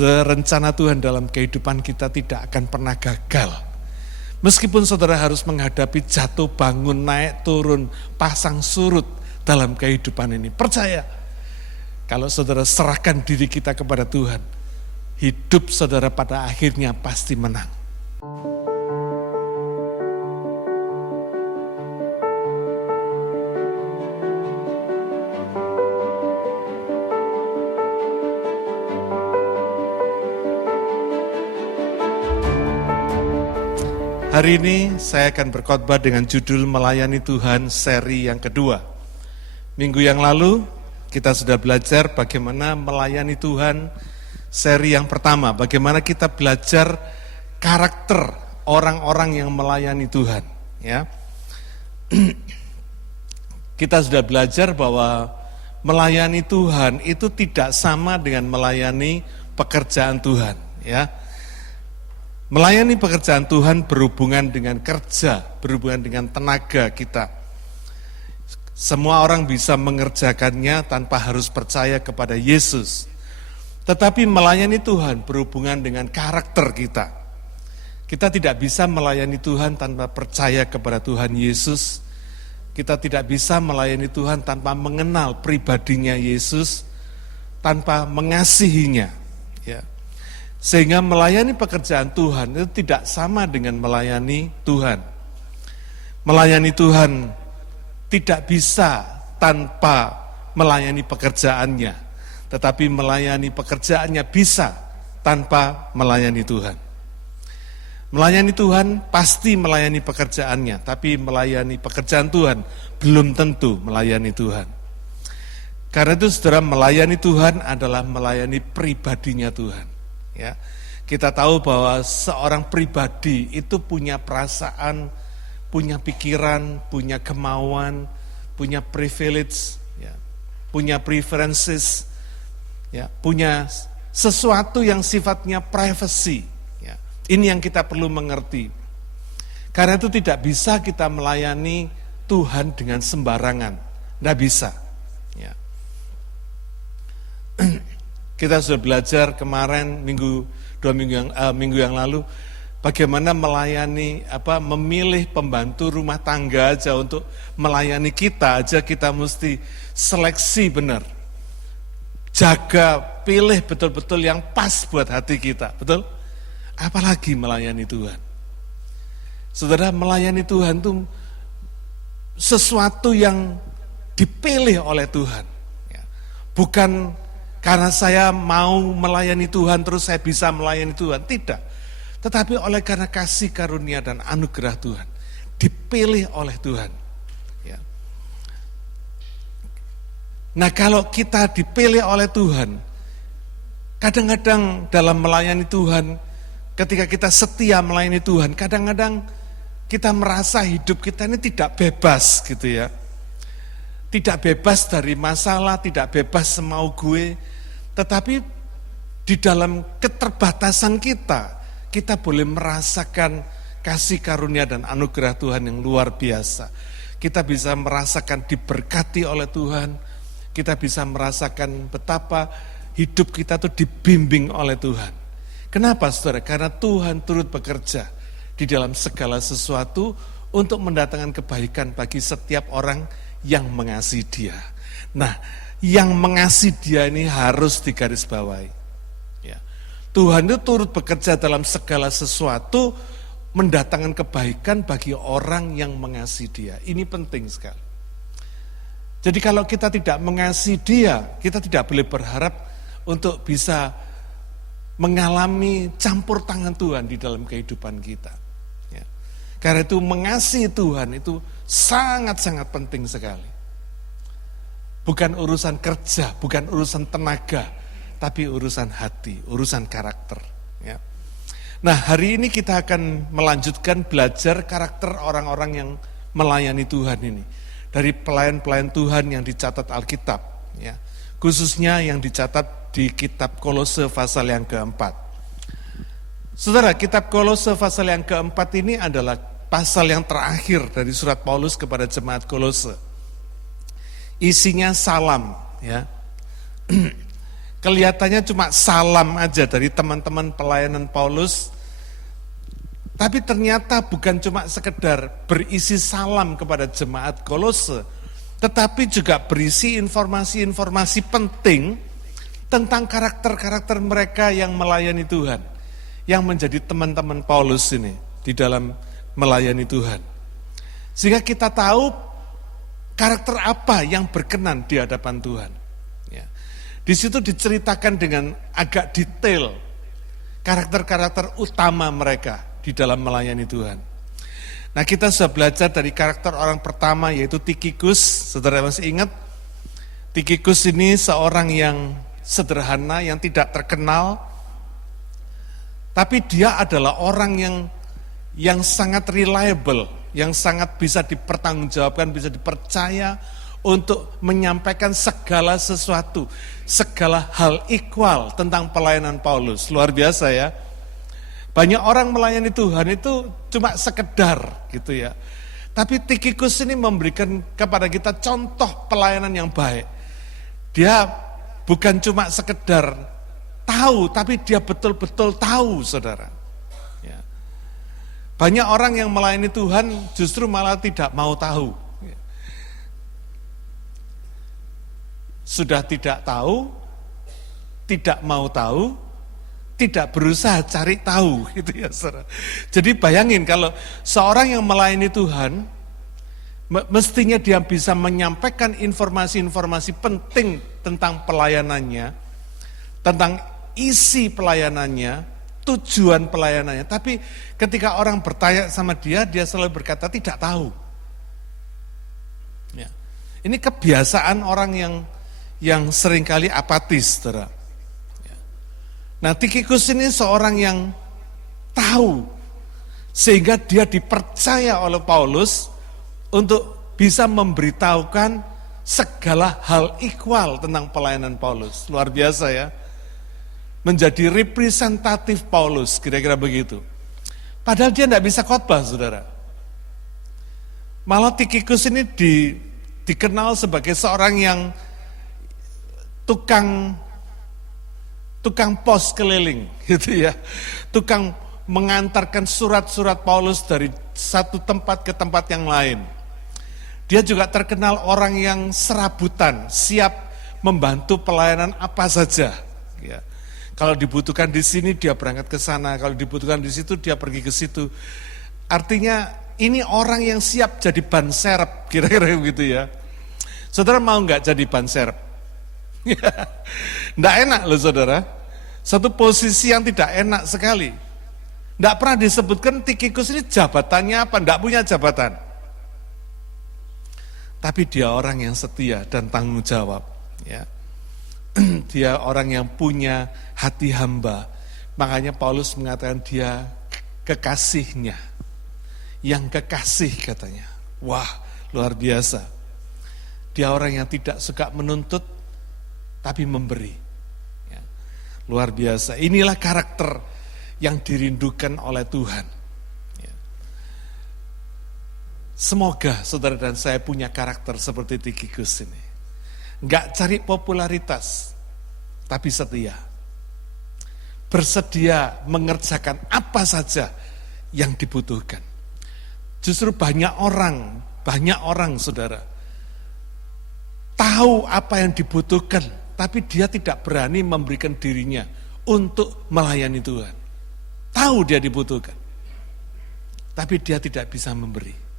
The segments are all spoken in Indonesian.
Rencana Tuhan dalam kehidupan kita tidak akan pernah gagal. Meskipun saudara harus menghadapi jatuh bangun, naik turun, pasang surut dalam kehidupan ini. Percaya, kalau saudara serahkan diri kita kepada Tuhan, hidup saudara pada akhirnya pasti menang. Hari ini saya akan berkhotbah dengan judul Melayani Tuhan seri yang kedua. Minggu yang lalu kita sudah belajar bagaimana melayani Tuhan seri yang pertama. Bagaimana kita belajar karakter orang-orang yang melayani Tuhan. Ya, kita sudah belajar bahwa melayani Tuhan itu tidak sama dengan melayani pekerjaan Tuhan. Ya. Melayani pekerjaan Tuhan berhubungan dengan kerja, berhubungan dengan tenaga kita. Semua orang bisa mengerjakannya tanpa harus percaya kepada Yesus. Tetapi melayani Tuhan berhubungan dengan karakter kita. Kita tidak bisa melayani Tuhan tanpa percaya kepada Tuhan Yesus. Kita tidak bisa melayani Tuhan tanpa mengenal pribadinya Yesus, tanpa mengasihinya. Ya. Sehingga melayani pekerjaan Tuhan itu tidak sama dengan melayani Tuhan. Melayani Tuhan tidak bisa tanpa melayani pekerjaannya, tetapi melayani pekerjaannya bisa tanpa melayani Tuhan. Melayani Tuhan pasti melayani pekerjaannya, tapi melayani pekerjaan Tuhan belum tentu melayani Tuhan. Karena itu saudara, melayani Tuhan adalah melayani pribadinya Tuhan. Ya, kita tahu bahwa seorang pribadi itu punya perasaan, punya pikiran, punya kemauan, punya privilege, ya, punya preferences, ya, punya sesuatu yang sifatnya privacy. Ya. Ini yang kita perlu mengerti. Karena itu tidak bisa kita melayani Tuhan dengan sembarangan, tidak bisa. Ya. Kita sudah belajar kemarin minggu yang lalu bagaimana melayani memilih pembantu rumah tangga aja untuk melayani kita aja kita mesti seleksi benar. Jaga, pilih betul-betul yang pas buat hati kita, betul? Apalagi melayani Tuhan. Saudara, melayani Tuhan itu sesuatu yang dipilih oleh Tuhan. Bukan karena saya mau melayani Tuhan, terus saya bisa melayani Tuhan. Tidak. Tetapi oleh karena kasih karunia dan anugerah Tuhan. Dipilih oleh Tuhan. Ya. Nah, kalau kita dipilih oleh Tuhan, kadang-kadang dalam melayani Tuhan, ketika kita setia melayani Tuhan, kadang-kadang kita merasa hidup kita ini tidak bebas gitu ya. Tidak bebas dari masalah, tidak bebas semau gue, tetapi di dalam keterbatasan kita boleh merasakan kasih karunia dan anugerah Tuhan yang luar biasa. Kita bisa merasakan diberkati oleh Tuhan, kita bisa merasakan betapa hidup kita itu dibimbing oleh Tuhan. Kenapa saudara? Karena Tuhan turut bekerja di dalam segala sesuatu untuk mendatangkan kebaikan bagi setiap orang yang mengasihi Dia. Nah, yang mengasihi Dia ini harus digarisbawahi. Ya. Tuhan itu turut bekerja dalam segala sesuatu, mendatangkan kebaikan bagi orang yang mengasihi Dia. Ini penting sekali. Jadi kalau kita tidak mengasihi Dia, kita tidak boleh berharap untuk bisa mengalami campur tangan Tuhan di dalam kehidupan kita. Ya. Karena itu mengasihi Tuhan itu sangat-sangat penting sekali. Bukan urusan kerja, bukan urusan tenaga, tapi urusan hati, urusan karakter. Ya. Nah, hari ini kita akan melanjutkan belajar karakter orang-orang yang melayani Tuhan ini. Dari pelayan-pelayan Tuhan yang dicatat Alkitab. Ya. Khususnya yang dicatat di kitab Kolose pasal yang keempat. Saudara, kitab Kolose pasal yang keempat ini adalah pasal yang terakhir dari surat Paulus kepada jemaat Kolose. Isinya salam, ya. Kelihatannya cuma salam aja dari teman-teman pelayanan Paulus, tapi ternyata bukan cuma sekedar berisi salam kepada jemaat Kolose, tetapi juga berisi informasi-informasi penting tentang karakter-karakter mereka yang melayani Tuhan, yang menjadi teman-teman Paulus ini di dalam melayani Tuhan. Sehingga kita tahu karakter apa yang berkenan di hadapan Tuhan. Ya. Di situ diceritakan dengan agak detail karakter-karakter utama mereka di dalam melayani Tuhan. Nah, kita sudah belajar dari karakter orang pertama yaitu Tikhikus. Saudara masih ingat? Tikhikus ini seorang yang sederhana, yang tidak terkenal, tapi dia adalah orang yang sangat reliable, yang sangat bisa dipertanggungjawabkan, bisa dipercaya untuk menyampaikan segala sesuatu, segala hal ikhwal tentang pelayanan Paulus. Luar biasa ya. Banyak orang melayani Tuhan itu cuma sekedar gitu ya. Tapi Tikhikus ini memberikan kepada kita contoh pelayanan yang baik. Dia bukan cuma sekedar tahu, tapi dia betul-betul tahu, saudara. Ya. Banyak orang yang melayani Tuhan justru malah tidak mau tahu. Ya. Sudah tidak tahu, tidak mau tahu, tidak berusaha cari tahu, gitu ya, saudara. Jadi bayangin kalau seorang yang melayani Tuhan, mestinya dia bisa menyampaikan informasi-informasi penting tentang pelayanannya, tentang isi pelayanannya, tujuan pelayanannya. Tapi ketika orang bertanya sama dia, dia selalu berkata tidak tahu. Ya. Ini kebiasaan orang yang seringkali apatis, saudara. Ya. Nah, Tikhikus ini seorang yang tahu, sehingga dia dipercaya oleh Paulus untuk bisa memberitahukan segala hal ikhwal tentang pelayanan Paulus. Luar biasa ya. Menjadi representatif Paulus, kira-kira begitu. Padahal dia tidak bisa khotbah, saudara. Malah Tikhikus ini dikenal sebagai seorang yang tukang pos keliling, gitu ya. Tukang mengantarkan surat-surat Paulus dari satu tempat ke tempat yang lain. Dia juga terkenal orang yang serabutan, siap membantu pelayanan apa saja. Ya. Kalau dibutuhkan di sini dia berangkat ke sana, kalau dibutuhkan di situ dia pergi ke situ. Artinya ini orang yang siap jadi ban serep, kira-kira begitu ya. Saudara mau nggak jadi ban serep? Nggak enak loh, saudara. Satu posisi yang tidak enak sekali. Nggak pernah disebutkan Tikhikus ini jabatannya apa, nggak punya jabatan. Tapi dia orang yang setia dan tanggung jawab. Ya. Dia orang yang punya hati hamba. Makanya Paulus mengatakan dia kekasihnya. Yang kekasih katanya. Wah, luar biasa. Dia orang yang tidak suka menuntut, tapi memberi. Ya. Luar biasa. Inilah karakter yang dirindukan oleh Tuhan. Semoga saudara dan saya punya karakter seperti Tikhikus ini. Enggak cari popularitas, tapi setia. Bersedia mengerjakan apa saja yang dibutuhkan. Justru banyak orang saudara, tahu apa yang dibutuhkan, tapi dia tidak berani memberikan dirinya untuk melayani Tuhan. Tahu dia dibutuhkan, tapi dia tidak bisa memberi.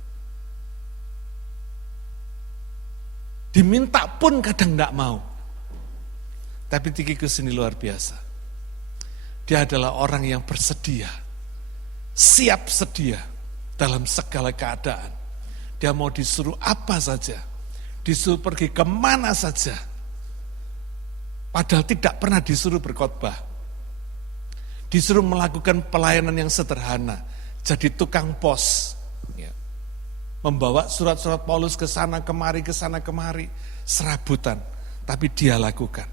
Diminta pun kadang tidak mau. Tapi Tikhikus ini luar biasa. Dia adalah orang yang bersedia, siap sedia dalam segala keadaan. Dia mau disuruh apa saja, disuruh pergi kemana saja. Padahal tidak pernah disuruh berkhotbah. Disuruh melakukan pelayanan yang sederhana, jadi tukang pos. Membawa surat-surat Paulus ke sana kemari, serabutan, tapi dia lakukan.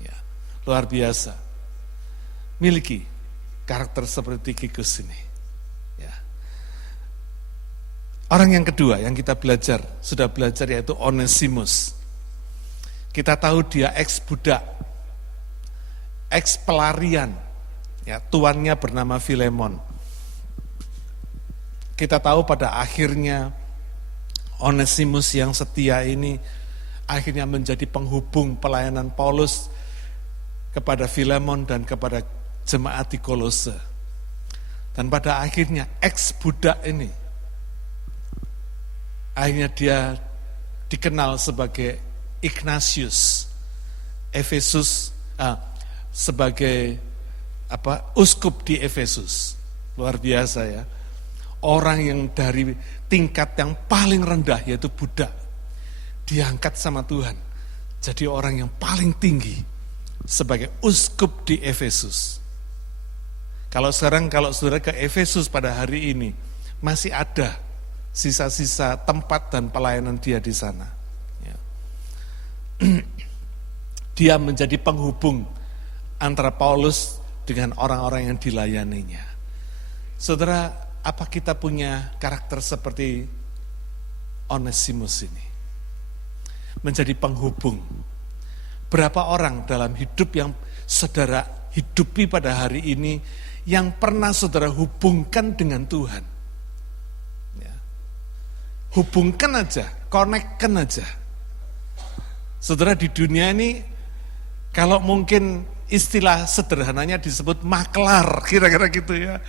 Ya, luar biasa. Miliki karakter seperti Tikhikus ini. Ya. Orang yang kedua yang kita sudah belajar yaitu Onesimus. Kita tahu dia ex budak, eks-pelarian. Ya, tuannya bernama Filemon. Kita tahu pada akhirnya Onesimus yang setia ini akhirnya menjadi penghubung pelayanan Paulus kepada Filemon dan kepada jemaat di Kolose. Dan pada akhirnya ex-budak ini, akhirnya dia dikenal sebagai Ignatius, sebagai uskup di Efesus. Luar biasa ya. Orang yang dari tingkat yang paling rendah yaitu budak, diangkat sama Tuhan jadi orang yang paling tinggi sebagai uskup di Efesus. Kalau saudara ke Efesus pada hari ini, masih ada sisa-sisa tempat dan pelayanan dia di sana. Ya. Dia menjadi penghubung antara Paulus dengan orang-orang yang dilayaninya. Saudara, apa kita punya karakter seperti Onesimus ini? Menjadi penghubung. Berapa orang dalam hidup yang saudara hidupi pada hari ini yang pernah saudara hubungkan dengan Tuhan? Ya. Hubungkan aja, connectkan aja. Saudara, di dunia ini kalau mungkin istilah sederhananya disebut maklar, kira-kira gitu ya.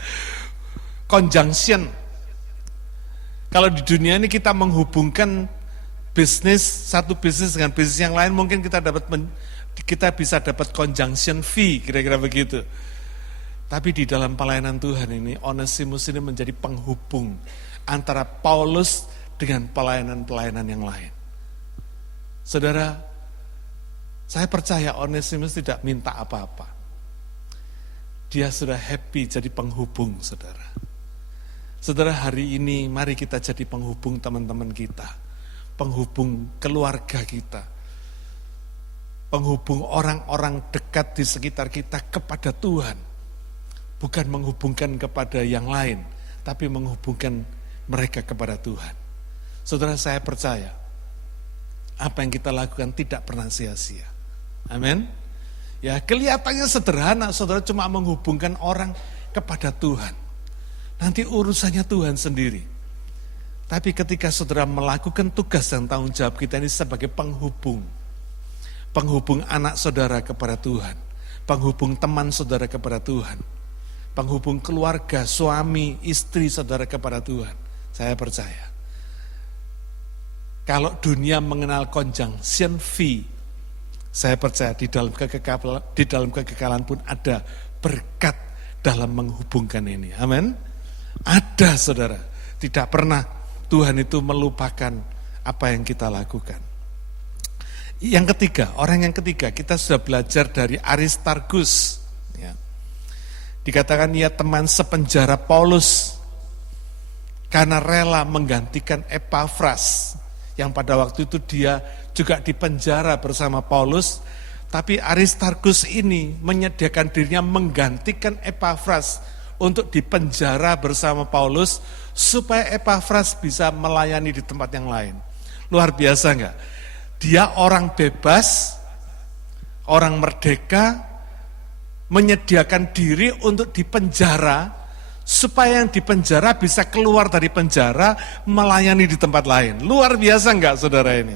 Conjunction. Kalau di dunia ini kita menghubungkan satu bisnis dengan bisnis yang lain, mungkin kita bisa dapat conjunction fee, kira-kira begitu. Tapi di dalam pelayanan Tuhan ini, Onesimus ini menjadi penghubung antara Paulus dengan pelayanan-pelayanan yang lain. Saudara, saya percaya Onesimus tidak minta apa-apa. Dia sudah happy jadi penghubung, saudara. Saudara, hari ini mari kita jadi penghubung teman-teman kita, penghubung keluarga kita, penghubung orang-orang dekat di sekitar kita kepada Tuhan. Bukan menghubungkan kepada yang lain, tapi menghubungkan mereka kepada Tuhan. Saudara, saya percaya apa yang kita lakukan tidak pernah sia-sia. Amin. Ya, kelihatannya sederhana, saudara, cuma menghubungkan orang kepada Tuhan. Nanti urusannya Tuhan sendiri. Tapi ketika saudara melakukan tugas dan tanggung jawab kita ini sebagai penghubung anak saudara kepada Tuhan, penghubung teman saudara kepada Tuhan, penghubung keluarga, suami, istri saudara kepada Tuhan, saya percaya. Kalau dunia mengenal conjunction fee, saya percaya di dalam kekekalan pun ada berkat dalam menghubungkan ini. Amin. Ada, saudara. Tidak pernah Tuhan itu melupakan apa yang kita lakukan. Orang yang ketiga, kita sudah belajar dari Aristarchus. Ya. Dikatakan ia teman sepenjara Paulus karena rela menggantikan Epafras yang pada waktu itu dia juga dipenjara bersama Paulus, tapi Aristarchus ini menyediakan dirinya menggantikan Epafras untuk dipenjara bersama Paulus supaya Epafras bisa melayani di tempat yang lain. Luar biasa enggak? Dia orang bebas, orang merdeka, menyediakan diri untuk dipenjara supaya yang dipenjara bisa keluar dari penjara melayani di tempat lain. Luar biasa enggak, saudara ini?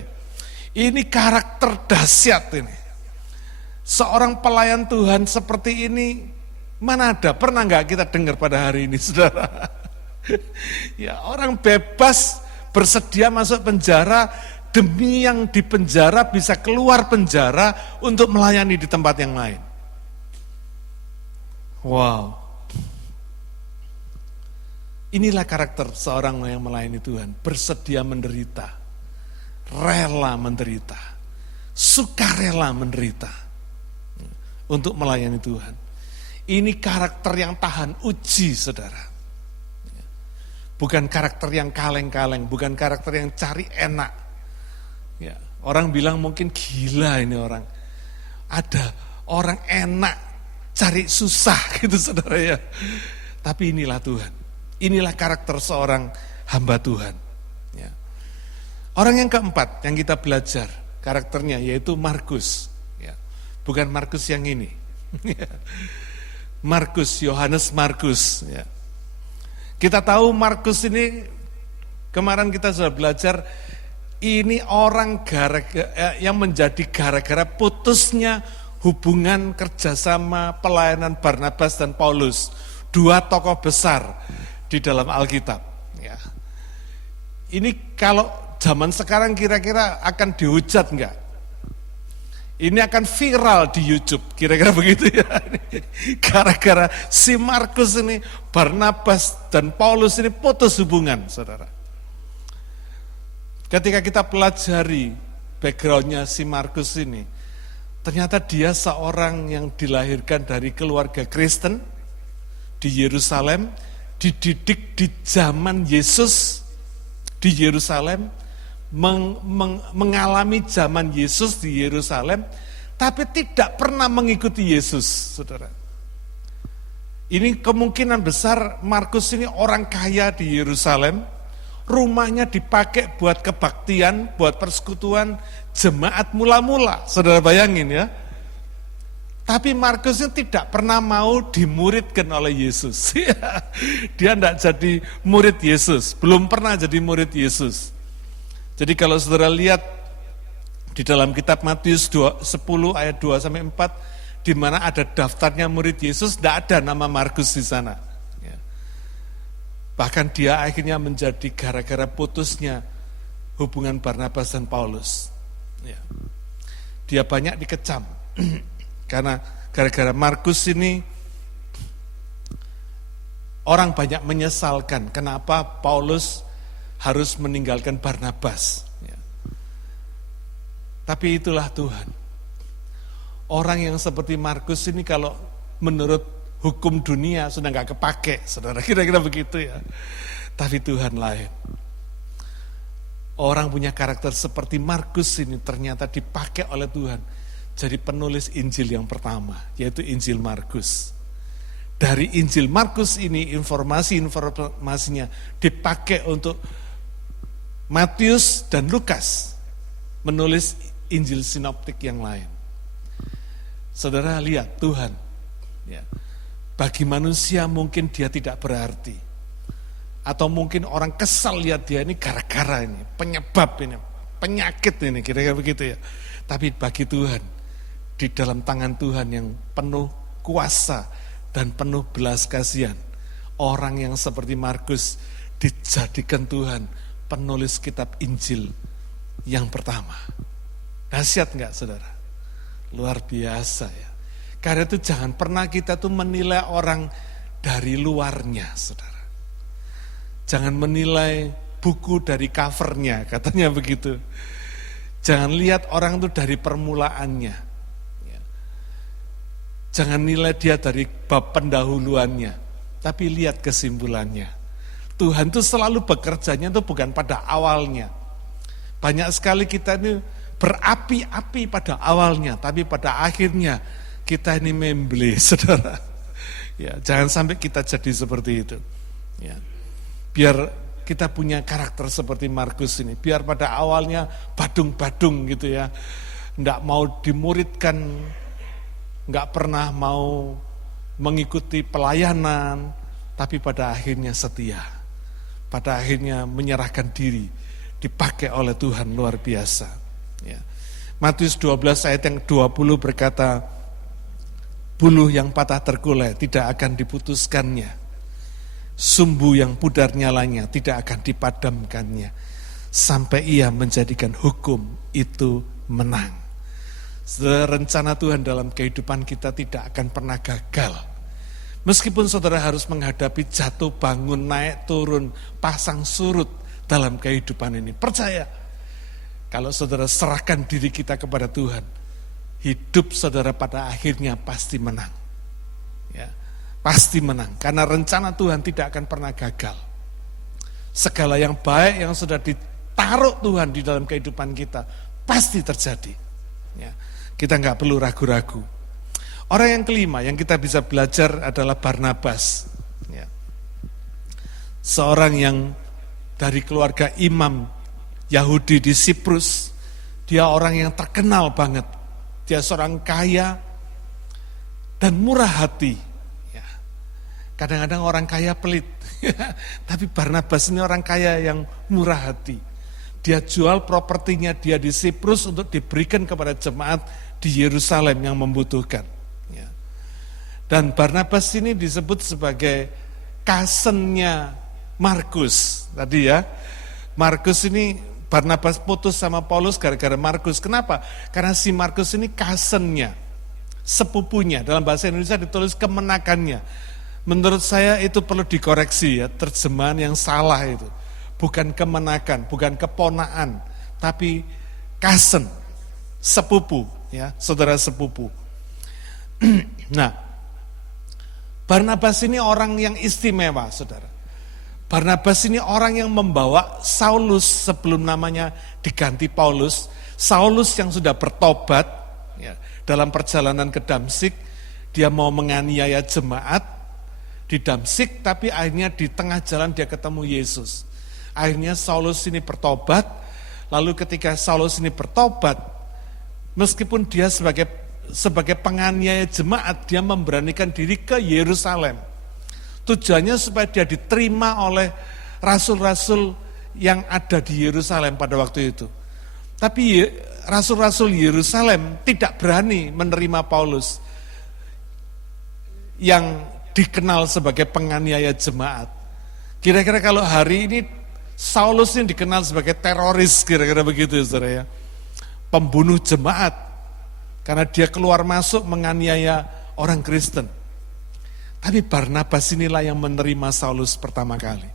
Ini karakter dahsyat ini. Seorang pelayan Tuhan seperti ini mana ada? Pernah enggak kita dengar pada hari ini, saudara? Ya, orang bebas bersedia masuk penjara demi yang di penjara bisa keluar penjara untuk melayani di tempat yang lain. Wow. Inilah karakter seorang yang melayani Tuhan, bersedia menderita, rela menderita, sukarela menderita untuk melayani Tuhan. Ini karakter yang tahan uji, saudara. Bukan karakter yang kaleng-kaleng, bukan karakter yang cari enak. Ya, orang bilang mungkin gila ini orang. Ada orang enak cari susah gitu, saudara ya. Tapi inilah Tuhan. Inilah karakter seorang hamba Tuhan. Ya. Orang yang keempat yang kita belajar karakternya yaitu Markus. Ya. Bukan Markus yang ini. Markus, Yohanes Markus. Ya. Kita tahu Markus ini, kemarin kita sudah belajar, ini orang yang menjadi gara-gara putusnya hubungan kerjasama pelayanan Barnabas dan Paulus. Dua tokoh besar di dalam Alkitab. Ya. Ini kalau zaman sekarang kira-kira akan dihujat enggak? Ini akan viral di YouTube, kira-kira begitu ya. Gara-gara si Markus ini, Barnabas dan Paulus ini putus hubungan, saudara. Ketika kita pelajari backgroundnya si Markus ini, ternyata dia seorang yang dilahirkan dari keluarga Kristen di Yerusalem, dididik di zaman Yesus di Yerusalem, mengalami zaman Yesus di Yerusalem, tapi tidak pernah mengikuti Yesus, saudara. Ini kemungkinan besar Markus ini orang kaya di Yerusalem, rumahnya dipakai buat kebaktian, buat persekutuan jemaat mula-mula, saudara bayangin ya. Tapi Markus ini tidak pernah mau dimuridkan oleh Yesus. Dia tidak jadi murid Yesus, belum pernah jadi murid Yesus. Jadi kalau saudara lihat di dalam kitab Matius 10 ayat 2-4, di mana ada daftarnya murid Yesus, tidak ada nama Markus di sana. Ya. Bahkan dia akhirnya menjadi gara-gara putusnya hubungan Barnabas dan Paulus. Ya. Dia banyak dikecam, karena gara-gara Markus ini orang banyak menyesalkan kenapa Paulus harus meninggalkan Barnabas. Ya. Tapi itulah Tuhan. Orang yang seperti Markus ini kalau menurut hukum dunia sudah nggak kepake, saudara, kira-kira begitu ya. Tapi Tuhan lain. Orang punya karakter seperti Markus ini ternyata dipakai oleh Tuhan jadi penulis Injil yang pertama, yaitu Injil Markus. Dari Injil Markus ini informasinya dipakai untuk Matius dan Lukas menulis Injil sinoptik yang lain. Saudara lihat Tuhan, ya, bagi manusia mungkin dia tidak berarti, atau mungkin orang kesal lihat dia ini gara-gara ini, penyebab ini, penyakit ini, kira-kira begitu ya. Tapi bagi Tuhan, di dalam tangan Tuhan yang penuh kuasa dan penuh belas kasihan, orang yang seperti Markus dijadikan Tuhan penulis kitab Injil yang pertama. Dahsyat enggak, saudara? Luar biasa ya. Karena itu jangan pernah kita tuh menilai orang dari luarnya, saudara. Jangan menilai buku dari covernya, katanya begitu. Jangan lihat orang itu dari permulaannya. Ya. Jangan nilai dia dari bab pendahuluannya, tapi lihat kesimpulannya. Tuhan itu selalu bekerjanya itu bukan pada awalnya. Banyak sekali kita ini berapi-api pada awalnya, tapi pada akhirnya kita ini memble, saudara. Ya, jangan sampai kita jadi seperti itu. Ya. Biar kita punya karakter seperti Markus ini. Biar pada awalnya badung-badung gitu ya. Enggak mau dimuridkan, enggak pernah mau mengikuti pelayanan, tapi pada akhirnya setia. Pada akhirnya menyerahkan diri, dipakai oleh Tuhan luar biasa. Ya. Matius 12 ayat yang 20 berkata, buluh yang patah terkulai tidak akan diputuskannya, sumbu yang pudar nyalanya tidak akan dipadamkannya, sampai ia menjadikan hukum itu menang. Rencana Tuhan dalam kehidupan kita tidak akan pernah gagal. Meskipun saudara harus menghadapi jatuh bangun, naik turun, pasang surut dalam kehidupan ini. Percaya, kalau saudara serahkan diri kita kepada Tuhan, hidup saudara pada akhirnya pasti menang. Ya, pasti menang, karena rencana Tuhan tidak akan pernah gagal. Segala yang baik yang sudah ditaruh Tuhan di dalam kehidupan kita, pasti terjadi. Ya, kita nggak perlu ragu-ragu. Orang yang kelima yang kita bisa belajar adalah Barnabas. Ya. Seorang yang dari keluarga imam Yahudi di Siprus. Dia orang yang terkenal banget. Dia seorang kaya. dan murah hati. Ya. Kadang-kadang orang kaya pelit, tapi Barnabas ini orang kaya yang murah hati. Dia jual propertinya dia di Siprus untuk diberikan kepada jemaat di Yerusalem yang membutuhkan. Ya. Dan Barnabas ini disebut sebagai cousin-nya Markus tadi ya. Markus ini Barnabas putus sama Paulus gara-gara Markus. Kenapa? Karena si Markus ini cousin-nya, sepupunya. Dalam bahasa Indonesia ditulis kemenakannya. Menurut saya itu perlu dikoreksi ya, terjemahan yang salah itu. Bukan kemenakan, bukan keponaan, tapi cousin, sepupu, ya, saudara sepupu. Nah, Barnabas ini orang yang istimewa, saudara. Barnabas ini orang yang membawa Saulus sebelum namanya diganti Paulus. Saulus yang sudah bertobat ya, dalam perjalanan ke Damsyik, dia mau menganiaya jemaat di Damsyik, tapi akhirnya di tengah jalan dia ketemu Yesus. Akhirnya Saulus ini bertobat, lalu ketika Saulus ini bertobat, meskipun dia sebagai penganiaya jemaat, dia memberanikan diri ke Yerusalem. Tujuannya supaya dia diterima oleh rasul-rasul yang ada di Yerusalem pada waktu itu. Tapi rasul-rasul Yerusalem tidak berani menerima Paulus yang dikenal sebagai penganiaya jemaat. Kira-kira kalau hari ini Saulus ini dikenal sebagai teroris, kira-kira begitu saudara ya. Pembunuh jemaat, karena dia keluar masuk menganiaya orang Kristen. Tapi Barnabas inilah yang menerima Saulus pertama kali.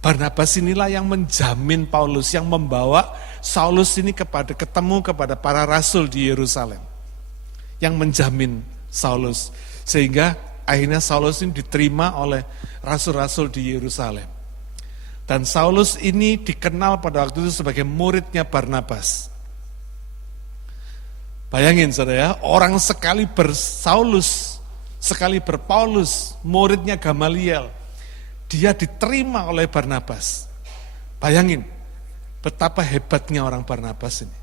Barnabas inilah yang menjamin Paulus, yang membawa Saulus ini ketemu kepada para rasul di Yerusalem. Yang menjamin Saulus. Sehingga akhirnya Saulus ini diterima oleh rasul-rasul di Yerusalem. Dan Saulus ini dikenal pada waktu itu sebagai muridnya Barnabas. Bayangin saudara ya, orang sekali bersaulus, sekali berpaulus, muridnya Gamaliel, dia diterima oleh Barnabas. Bayangin, betapa hebatnya orang Barnabas ini.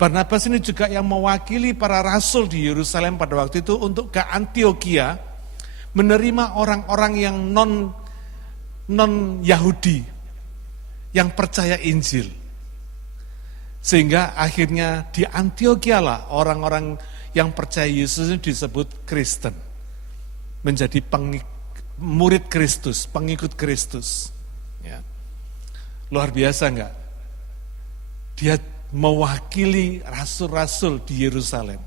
Barnabas ini juga yang mewakili para rasul di Yerusalem pada waktu itu untuk ke Antioquia, menerima orang-orang yang non-Yahudi, yang percaya Injil. Sehingga akhirnya di Antioquia lah orang-orang yang percaya Yesus ini disebut Kristen. Menjadi murid Kristus, pengikut Kristus. Ya. Luar biasa enggak? Dia mewakili rasul-rasul di Yerusalem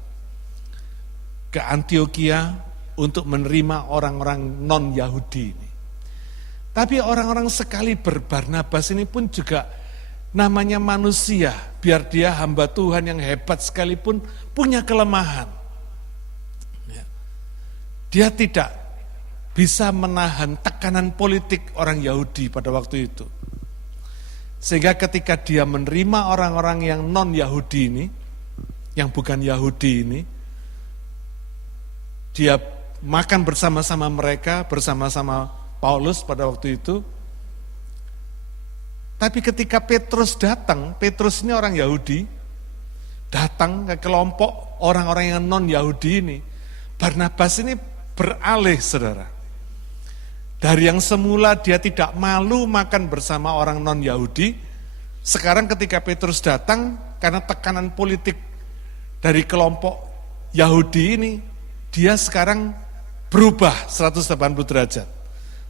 ke Antioquia untuk menerima orang-orang non-Yahudi ini. Tapi orang-orang sekali Barnabas ini pun juga namanya manusia, biar dia hamba Tuhan yang hebat sekalipun punya kelemahan. Dia tidak bisa menahan tekanan politik orang Yahudi pada waktu itu. Sehingga ketika dia menerima orang-orang yang non-Yahudi ini, yang bukan Yahudi ini, dia makan bersama-sama mereka, bersama-sama Paulus pada waktu itu. Tapi ketika Petrus datang, Petrus ini orang Yahudi, datang ke kelompok orang-orang yang non-Yahudi ini, Barnabas ini beralih, saudara. Dari yang semula dia tidak malu makan bersama orang non-Yahudi, sekarang ketika Petrus datang, karena tekanan politik dari kelompok Yahudi ini, dia sekarang berubah 180 derajat.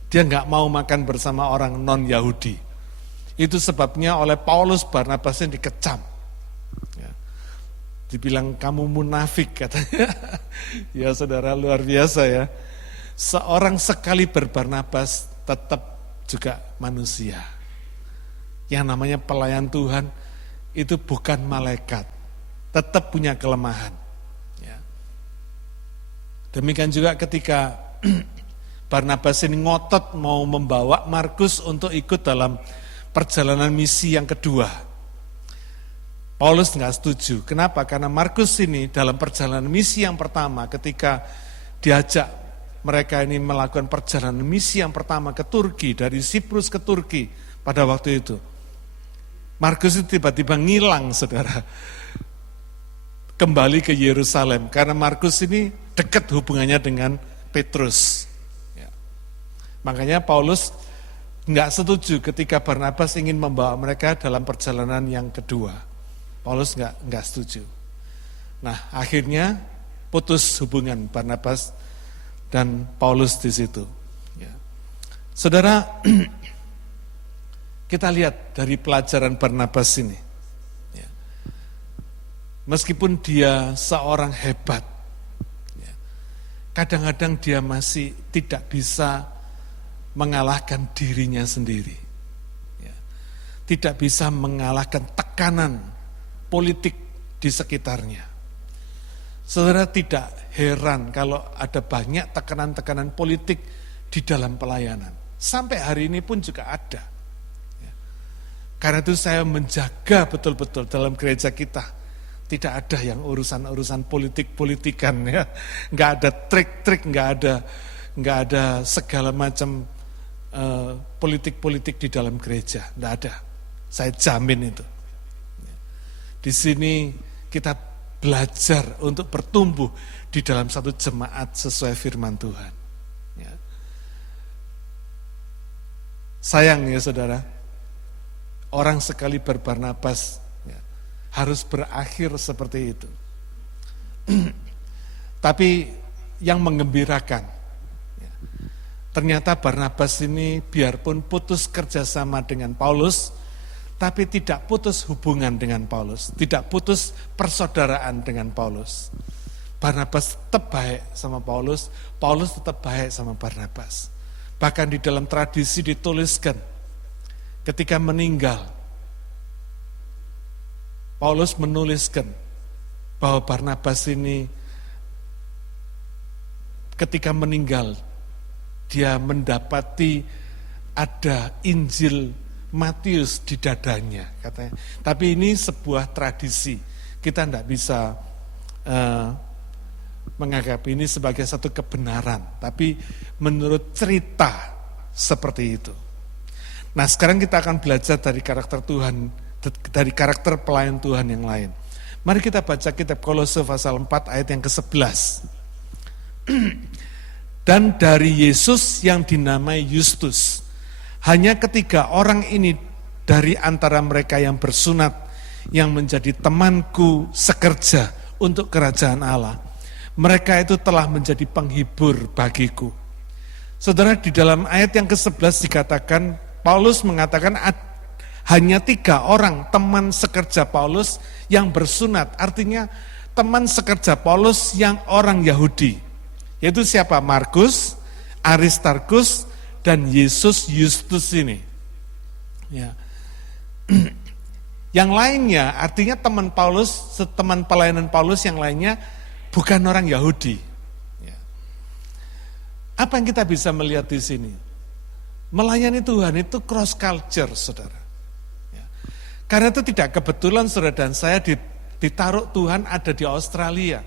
Dia nggak mau makan bersama orang non-Yahudi. Itu sebabnya oleh Paulus Barnabas yang dikecam. Ya. Dibilang kamu munafik katanya. Ya saudara, luar biasa ya. Seorang sekali Barnabas tetap juga manusia. Yang namanya pelayan Tuhan itu bukan malaikat. Tetap punya kelemahan. Ya. Demikian juga ketika Barnabas ini ngotot mau membawa Markus untuk ikut dalam perjalanan misi yang kedua. Paulus nggak setuju. Kenapa? Karena Markus ini dalam perjalanan misi yang pertama, ketika diajak mereka ini melakukan perjalanan misi yang pertama ke Turki, dari Siprus ke Turki pada waktu itu, Markus itu tiba-tiba ngilang, saudara. Kembali ke Yerusalem, karena Markus ini dekat hubungannya dengan Petrus. Ya. Makanya Paulus nggak setuju ketika Barnabas ingin membawa mereka dalam perjalanan yang kedua. Paulus nggak setuju. Nah, akhirnya putus hubungan Barnabas dan Paulus di situ. Ya. Saudara, kita lihat dari pelajaran Barnabas ini. Ya. Meskipun dia seorang hebat, ya, kadang-kadang dia masih tidak bisa mengalahkan dirinya sendiri. Ya. Tidak bisa mengalahkan tekanan politik di sekitarnya. Saudara, tidak heran kalau ada banyak tekanan-tekanan politik di dalam pelayanan. Sampai hari ini pun juga ada. Ya. Karena itu saya menjaga betul-betul dalam gereja kita. Tidak ada yang urusan-urusan politik-politikan, ya. Nggak ada trik-trik, nggak ada segala macam politik-politik di dalam gereja. Nggak ada. Saya jamin itu. Ya. Di sini kita belajar untuk bertumbuh di dalam satu jemaat sesuai firman Tuhan. Ya. Sayang ya saudara, orang sekali berbarnabas ya, harus berakhir seperti itu. Tapi yang menggembirakan, ya, ternyata Barnabas ini biarpun putus kerjasama dengan Paulus, tapi tidak putus hubungan dengan Paulus, tidak putus persaudaraan dengan Paulus. Barnabas tetap baik sama Paulus, Paulus tetap baik sama Barnabas. Bahkan di dalam tradisi dituliskan, ketika meninggal, Paulus menuliskan bahwa Barnabas ini ketika meninggal, dia mendapati ada Injil Matius di dadanya, katanya. Tapi ini sebuah tradisi. Kita tidak bisa menganggap ini sebagai satu kebenaran. Tapi menurut cerita seperti itu. Nah, sekarang kita akan belajar dari karakter Tuhan, dari karakter pelayan Tuhan yang lain. Mari kita baca kitab Kolose pasal 4 ayat yang ke-11. Dan dari Yesus yang dinamai Yustus, hanya ketiga orang ini dari antara mereka yang bersunat, yang menjadi temanku sekerja untuk kerajaan Allah. Mereka itu telah menjadi penghibur bagiku. Saudara, di dalam ayat yang ke-11 dikatakan, Paulus mengatakan hanya 3 orang teman sekerja Paulus yang bersunat. Artinya teman sekerja Paulus yang orang Yahudi. Yaitu siapa? Markus, Aristarkus, dan Yesus Yustus ini. Ya. Yang lainnya, artinya teman Paulus, teman pelayanan Paulus yang lainnya bukan orang Yahudi. Ya. Apa yang kita bisa melihat di sini? Melayani Tuhan itu cross culture, saudara. Ya. Karena itu tidak kebetulan saudara dan saya ditaruh Tuhan ada di Australia.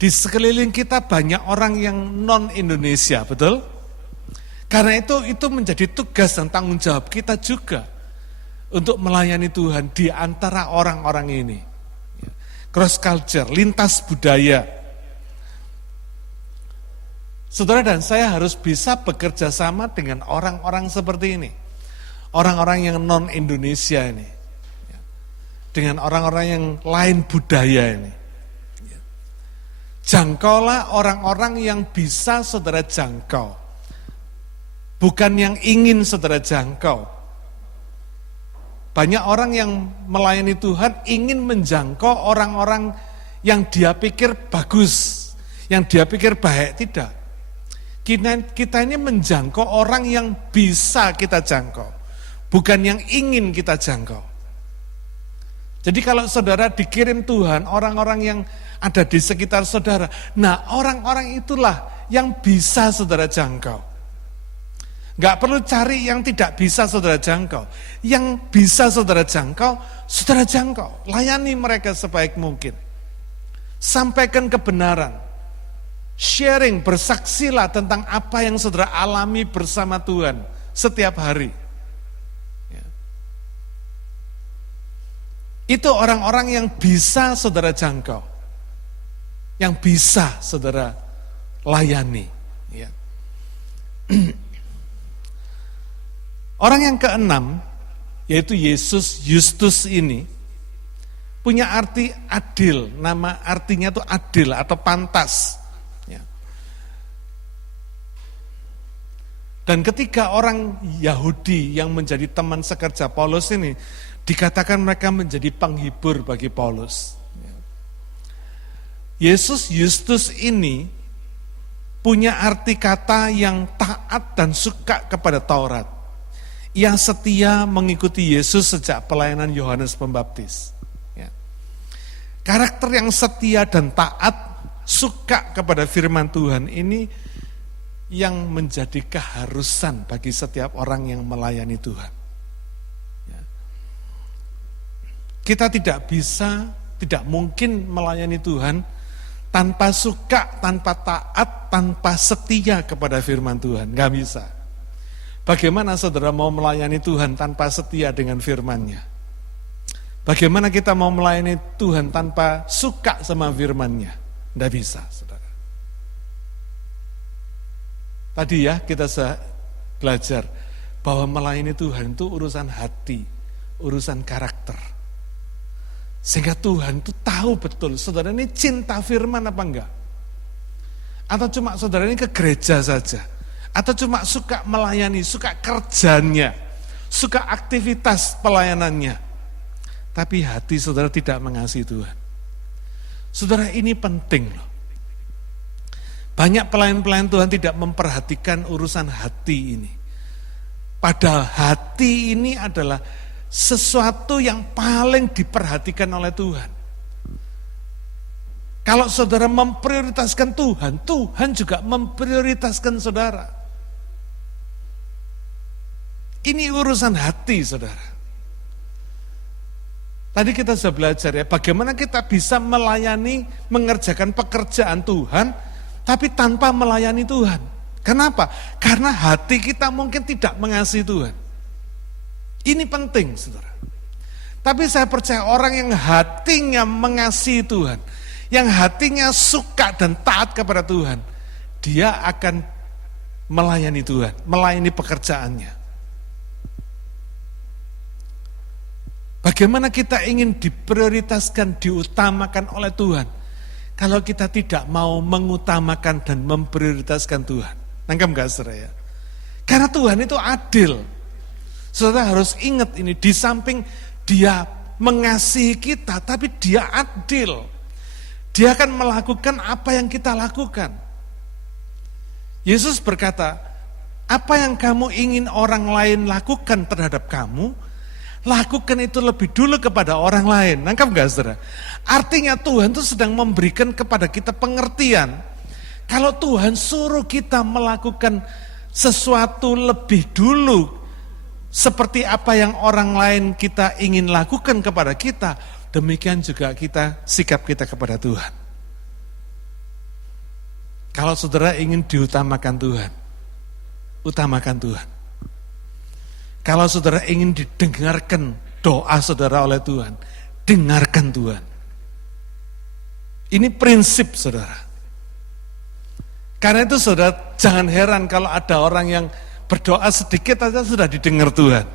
Di sekeliling kita banyak orang yang non-Indonesia, betul? Karena itu menjadi tugas dan tanggung jawab kita juga untuk melayani Tuhan di antara orang-orang ini. Cross culture, lintas budaya. Saudara dan saya harus bisa bekerja sama dengan orang-orang seperti ini. Orang-orang yang non-Indonesia ini. Dengan orang-orang yang lain budaya ini. Jangkaulah orang-orang yang bisa saudara jangkau. Bukan yang ingin saudara jangkau. Banyak orang yang melayani Tuhan ingin menjangkau orang-orang yang dia pikir bagus, yang dia pikir baik. Tidak. Kita ini menjangkau orang yang bisa kita jangkau, bukan yang ingin kita jangkau. Jadi kalau saudara dikirim Tuhan, orang-orang yang ada di sekitar saudara, nah orang-orang itulah yang bisa saudara jangkau. Gak perlu cari yang tidak bisa saudara jangkau. Yang bisa saudara jangkau, saudara jangkau. Layani mereka sebaik mungkin. Sampaikan kebenaran. Sharing, bersaksilah tentang apa yang saudara alami bersama Tuhan setiap hari. Ya. Itu orang-orang yang bisa saudara jangkau. Yang bisa saudara layani. Ya. Orang yang keenam, yaitu Yesus Justus ini, punya arti adil, nama artinya itu adil atau pantas. Ya. Dan ketika orang Yahudi yang menjadi teman sekerja Paulus ini, dikatakan mereka menjadi penghibur bagi Paulus. Ya. Yesus Justus ini punya arti kata yang taat dan suka kepada Taurat. Yang setia mengikuti Yesus sejak pelayanan Yohanes Pembaptis. Karakter yang setia dan taat, suka kepada firman Tuhan ini yang menjadi keharusan bagi setiap orang yang melayani Tuhan. Kita tidak mungkin melayani Tuhan tanpa suka, tanpa taat, tanpa setia kepada firman Tuhan. Gak bisa. Bagaimana saudara mau melayani Tuhan tanpa setia dengan firman-Nya? Bagaimana kita mau melayani Tuhan tanpa suka sama firman-Nya? Tidak bisa, saudara. Tadi ya kita belajar bahwa melayani Tuhan itu urusan hati, urusan karakter. Sehingga Tuhan itu tahu betul, saudara ini cinta firman apa enggak? Atau cuma saudara ini ke gereja saja? Atau cuma suka melayani, suka kerjanya, suka aktivitas pelayanannya? Tapi hati saudara tidak mengasihi Tuhan. Saudara, ini penting loh. Banyak pelayan-pelayan Tuhan tidak memperhatikan urusan hati ini. Padahal hati ini adalah sesuatu yang paling diperhatikan oleh Tuhan. Kalau saudara memprioritaskan Tuhan, Tuhan juga memprioritaskan saudara. Ini urusan hati, saudara. Tadi kita sudah belajar ya, bagaimana kita bisa melayani, mengerjakan pekerjaan Tuhan, tapi tanpa melayani Tuhan. Kenapa? Karena hati kita mungkin tidak mengasihi Tuhan. Ini penting, saudara. Tapi saya percaya orang yang hatinya mengasihi Tuhan, yang hatinya suka dan taat kepada Tuhan, dia akan melayani Tuhan, melayani pekerjaannya. Bagaimana kita ingin diprioritaskan, diutamakan oleh Tuhan, kalau kita tidak mau mengutamakan dan memprioritaskan Tuhan? Nangkep gak saudara ya? Karena Tuhan itu adil. Saudara harus ingat ini, di samping Dia mengasihi kita, tapi Dia adil. Dia akan melakukan apa yang kita lakukan. Yesus berkata, apa yang kamu ingin orang lain lakukan terhadap kamu, lakukan itu lebih dulu kepada orang lain. Nangkap gak saudara? Artinya Tuhan itu sedang memberikan kepada kita pengertian. Kalau Tuhan suruh kita melakukan sesuatu lebih dulu, seperti apa yang orang lain kita ingin lakukan kepada kita, demikian juga sikap kita kepada Tuhan. Kalau saudara ingin diutamakan Tuhan, utamakan Tuhan. Kalau saudara ingin didengarkan doa saudara oleh Tuhan, dengarkan Tuhan. Ini prinsip saudara. Karena itu saudara jangan heran kalau ada orang yang berdoa sedikit aja sudah didengar Tuhan.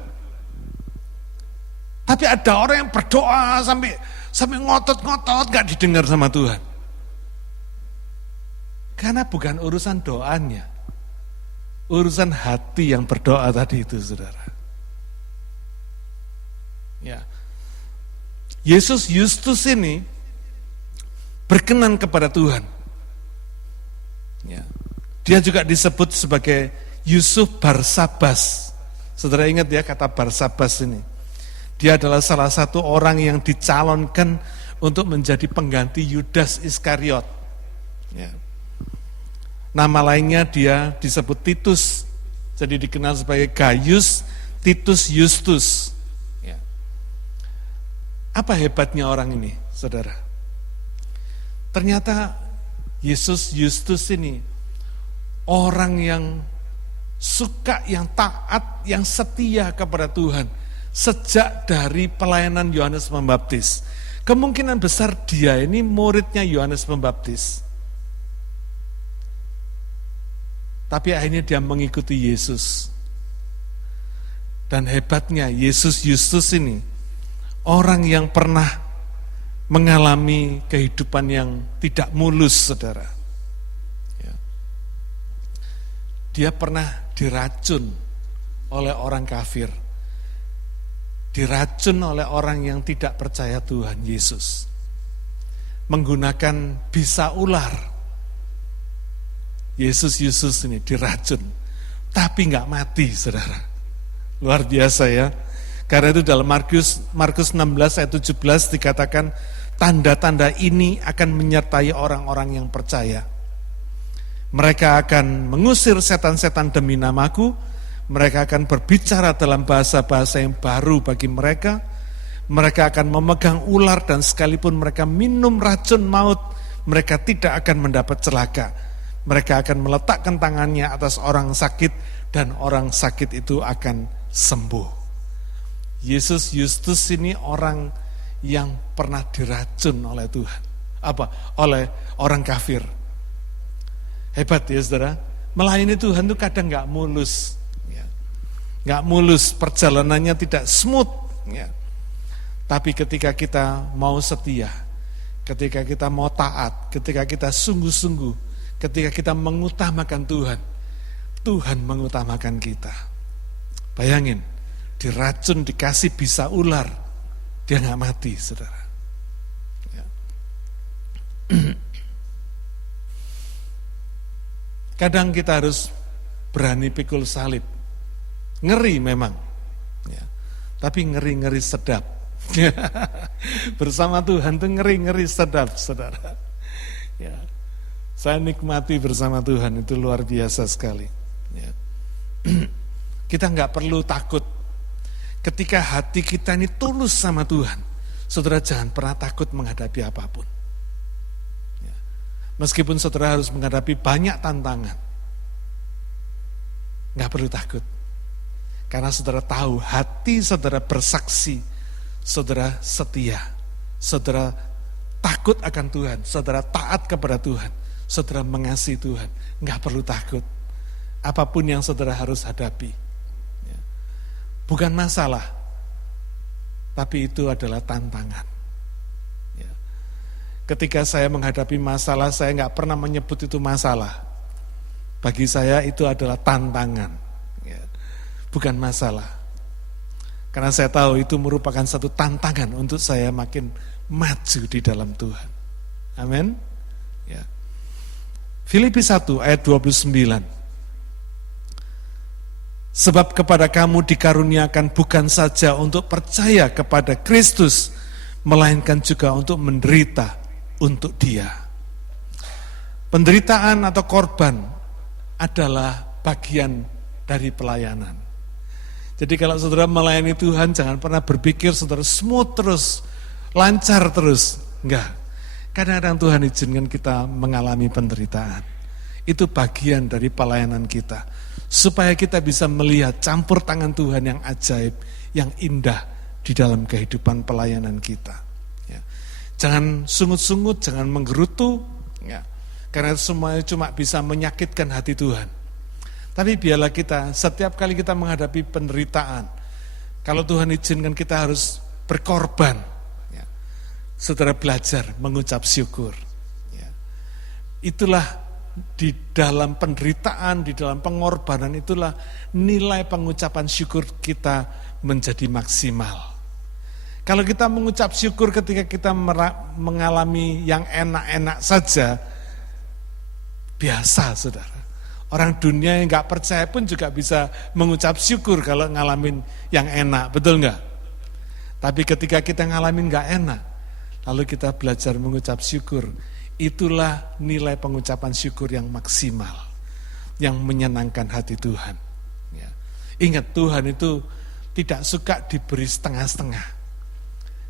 Tapi ada orang yang berdoa sampai ngotot-ngotot gak didengar sama Tuhan. Karena bukan urusan doanya, urusan hati yang berdoa tadi itu saudara. Ya. Yesus Justus ini berkenan kepada Tuhan. Ya. Dia juga disebut sebagai Yusuf Barsabas. Saudara ingat ya kata Barsabas ini. Dia adalah salah satu orang yang dicalonkan untuk menjadi pengganti Yudas Iskariot. Ya. Nama lainnya dia disebut Titus. Jadi dikenal sebagai Gaius Titus Justus. Apa hebatnya orang ini, saudara? Ternyata Yesus Justus ini orang yang suka, yang taat, yang setia kepada Tuhan sejak dari pelayanan Yohanes Pembaptis. Kemungkinan besar dia ini muridnya Yohanes Pembaptis. Tapi akhirnya dia mengikuti Yesus. Dan hebatnya Yesus Yustus ini, orang yang pernah mengalami kehidupan yang tidak mulus, saudara. Ya. Dia pernah diracun oleh orang kafir. Diracun oleh orang yang tidak percaya Tuhan Yesus. Menggunakan bisa ular. Yesus ini diracun, tapi nggak mati, saudara. Luar biasa ya. Karena itu dalam Markus 16 ayat 17 dikatakan, tanda-tanda ini akan menyertai orang-orang yang percaya. Mereka akan mengusir setan-setan demi namaku, mereka akan berbicara dalam bahasa-bahasa yang baru bagi mereka, mereka akan memegang ular dan sekalipun mereka minum racun maut, mereka tidak akan mendapat celaka. Mereka akan meletakkan tangannya atas orang sakit dan orang sakit itu akan sembuh. Yesus Yustus ini orang yang pernah diracun oleh Tuhan. Oleh orang kafir. Hebat ya saudara. Melayani Tuhan itu kadang gak mulus. Gak mulus, perjalanannya tidak smooth. Tapi ketika kita mau setia, ketika kita mau taat, ketika kita sungguh-sungguh, ketika kita mengutamakan Tuhan, Tuhan mengutamakan kita. Bayangin, diracun, dikasih bisa ular, dia gak mati, saudara. Ya. Kadang kita harus berani pikul salib. Ngeri memang, ya. Tapi ngeri-ngeri sedap. Bersama Tuhan itu ngeri-ngeri sedap, saudara. Ya. Saya nikmati bersama Tuhan, itu luar biasa sekali. Ya. Kita nggak perlu takut. Ketika hati kita ini tulus sama Tuhan, saudara jangan pernah takut menghadapi apapun. Ya. Meskipun saudara harus menghadapi banyak tantangan, nggak perlu takut. Karena saudara tahu hati saudara bersaksi, saudara setia, saudara takut akan Tuhan, saudara taat kepada Tuhan, saudara mengasihi Tuhan, nggak perlu takut. Apapun yang saudara harus hadapi. Bukan masalah, tapi itu adalah tantangan. Ya. Ketika saya menghadapi masalah, saya nggak pernah menyebut itu masalah. Bagi saya itu adalah tantangan, ya. Bukan masalah. Karena saya tahu itu merupakan satu tantangan untuk saya makin maju di dalam Tuhan. Amin. Ya. Filipi 1 ayat 29. Sebab kepada kamu dikaruniakan bukan saja untuk percaya kepada Kristus, melainkan juga untuk menderita untuk Dia. Penderitaan atau korban adalah bagian dari pelayanan. Jadi kalau saudara melayani Tuhan, jangan pernah berpikir saudara smooth terus, lancar terus. Enggak. Kadang-kadang Tuhan izinkan kita mengalami penderitaan. Itu bagian dari pelayanan kita. Supaya kita bisa melihat campur tangan Tuhan yang ajaib, yang indah di dalam kehidupan pelayanan kita. Ya. Jangan sungut-sungut, jangan menggerutu, ya. Karena semuanya cuma bisa menyakitkan hati Tuhan. Tapi biarlah kita, setiap kali kita menghadapi penderitaan, kalau Tuhan izinkan kita harus berkorban, ya. Saudara belajar mengucap syukur. Ya. Itulah di dalam penderitaan, di dalam pengorbanan itulah nilai pengucapan syukur kita menjadi maksimal. Kalau kita mengucap syukur ketika kita mengalami yang enak-enak saja, biasa saudara. Orang dunia yang gak percaya pun juga bisa mengucap syukur kalau ngalamin yang enak, betul gak? Tapi ketika kita ngalamin gak enak, lalu kita belajar mengucap syukur, itulah nilai pengucapan syukur yang maksimal, yang menyenangkan hati Tuhan. Ya. Ingat, Tuhan itu tidak suka diberi setengah-setengah.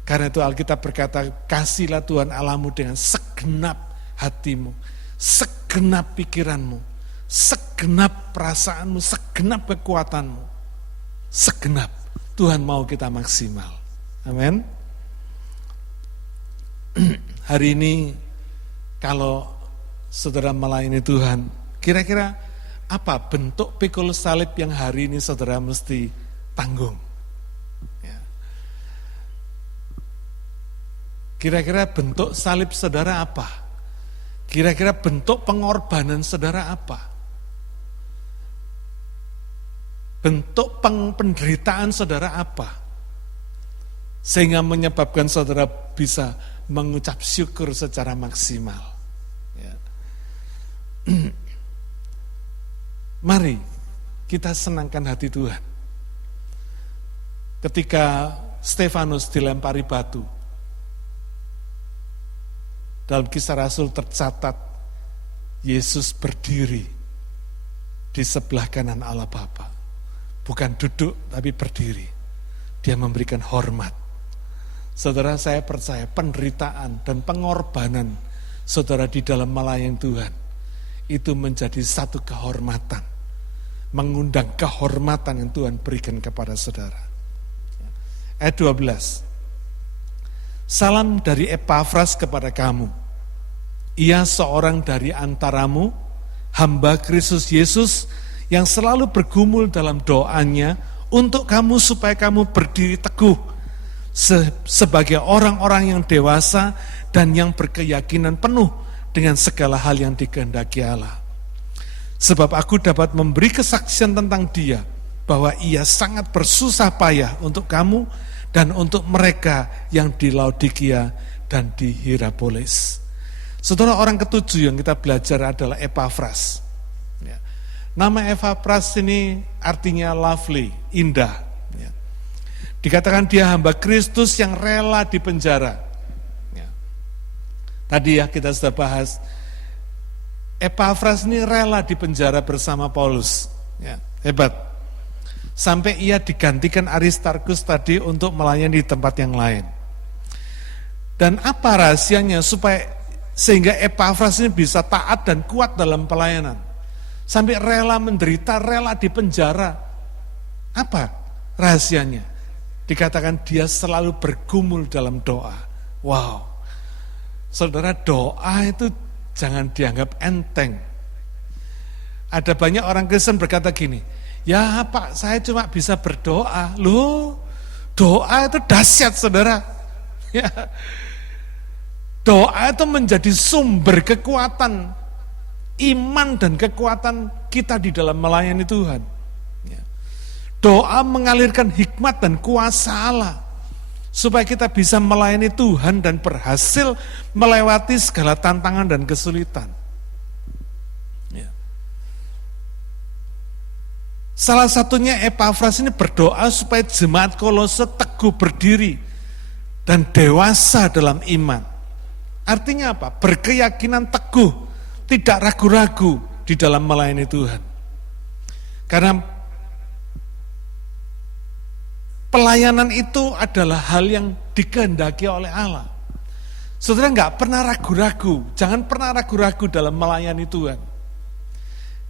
Karena itu Alkitab berkata, kasihlah Tuhan Allahmu dengan segenap hatimu, segenap pikiranmu, segenap perasaanmu, segenap kekuatanmu. Segenap. Tuhan mau kita maksimal. Amin. Hari ini kalau saudara melayani Tuhan, kira-kira Apa bentuk pikul salib yang hari ini saudara mesti tanggung? Ya. Kira-kira bentuk salib saudara apa? Kira-kira bentuk pengorbanan saudara apa? Bentuk penderitaan saudara apa? Sehingga menyebabkan saudara bisa mengucap syukur secara maksimal. Ya. Mari kita senangkan hati Tuhan. Ketika Stefanus dilempari batu, dalam Kisah Rasul tercatat Yesus berdiri di sebelah kanan Allah Bapa. Bukan duduk tapi berdiri. Dia memberikan hormat. Saudara, saya percaya penderitaan dan pengorbanan saudara di dalam melayani Tuhan itu menjadi satu kehormatan. Mengundang kehormatan yang Tuhan berikan kepada saudara. Ayat 12. Salam dari Epafras kepada kamu. Ia seorang dari antaramu, hamba Kristus Yesus yang selalu bergumul dalam doanya untuk kamu supaya kamu berdiri teguh sebagai orang-orang yang dewasa dan yang berkeyakinan penuh dengan segala hal yang dikehendaki Allah. Sebab aku dapat memberi kesaksian tentang dia, bahwa ia sangat bersusah payah untuk kamu dan untuk mereka yang di Laodikia dan di Hierapolis. Saudara, orang ketujuh yang kita belajar adalah Epafras. Ya. Nama Epafras ini artinya lovely, indah. Ya. Dikatakan dia hamba Kristus yang rela dipenjara. Ya. Tadi ya kita sudah bahas, Epafras ini rela dipenjara bersama Paulus. Ya, hebat. Sampai ia digantikan Aristarkus tadi untuk melayani di tempat yang lain. Dan apa rahasianya sehingga Epafras ini bisa taat dan kuat dalam pelayanan? Sampai rela menderita, rela dipenjara. Apa rahasianya? Dikatakan dia selalu bergumul dalam doa. Wow. Saudara, doa itu jangan dianggap enteng. Ada banyak orang Kristen berkata gini, ya Pak, saya cuma bisa berdoa. Loh, doa itu dahsyat saudara. Ya. Doa itu menjadi sumber kekuatan, iman dan kekuatan kita di dalam melayani Tuhan. Ya. Doa mengalirkan hikmat dan kuasa Allah, supaya kita bisa melayani Tuhan dan berhasil melewati segala tantangan dan kesulitan. Ya. Salah satunya Epafras ini berdoa supaya jemaat Kolose teguh berdiri dan dewasa dalam iman. Artinya apa? Berkeyakinan teguh, tidak ragu-ragu di dalam melayani Tuhan. Karena pelayanan itu adalah hal yang dikehendaki oleh Allah. Saudara nggak pernah ragu-ragu, jangan pernah ragu-ragu dalam melayani Tuhan.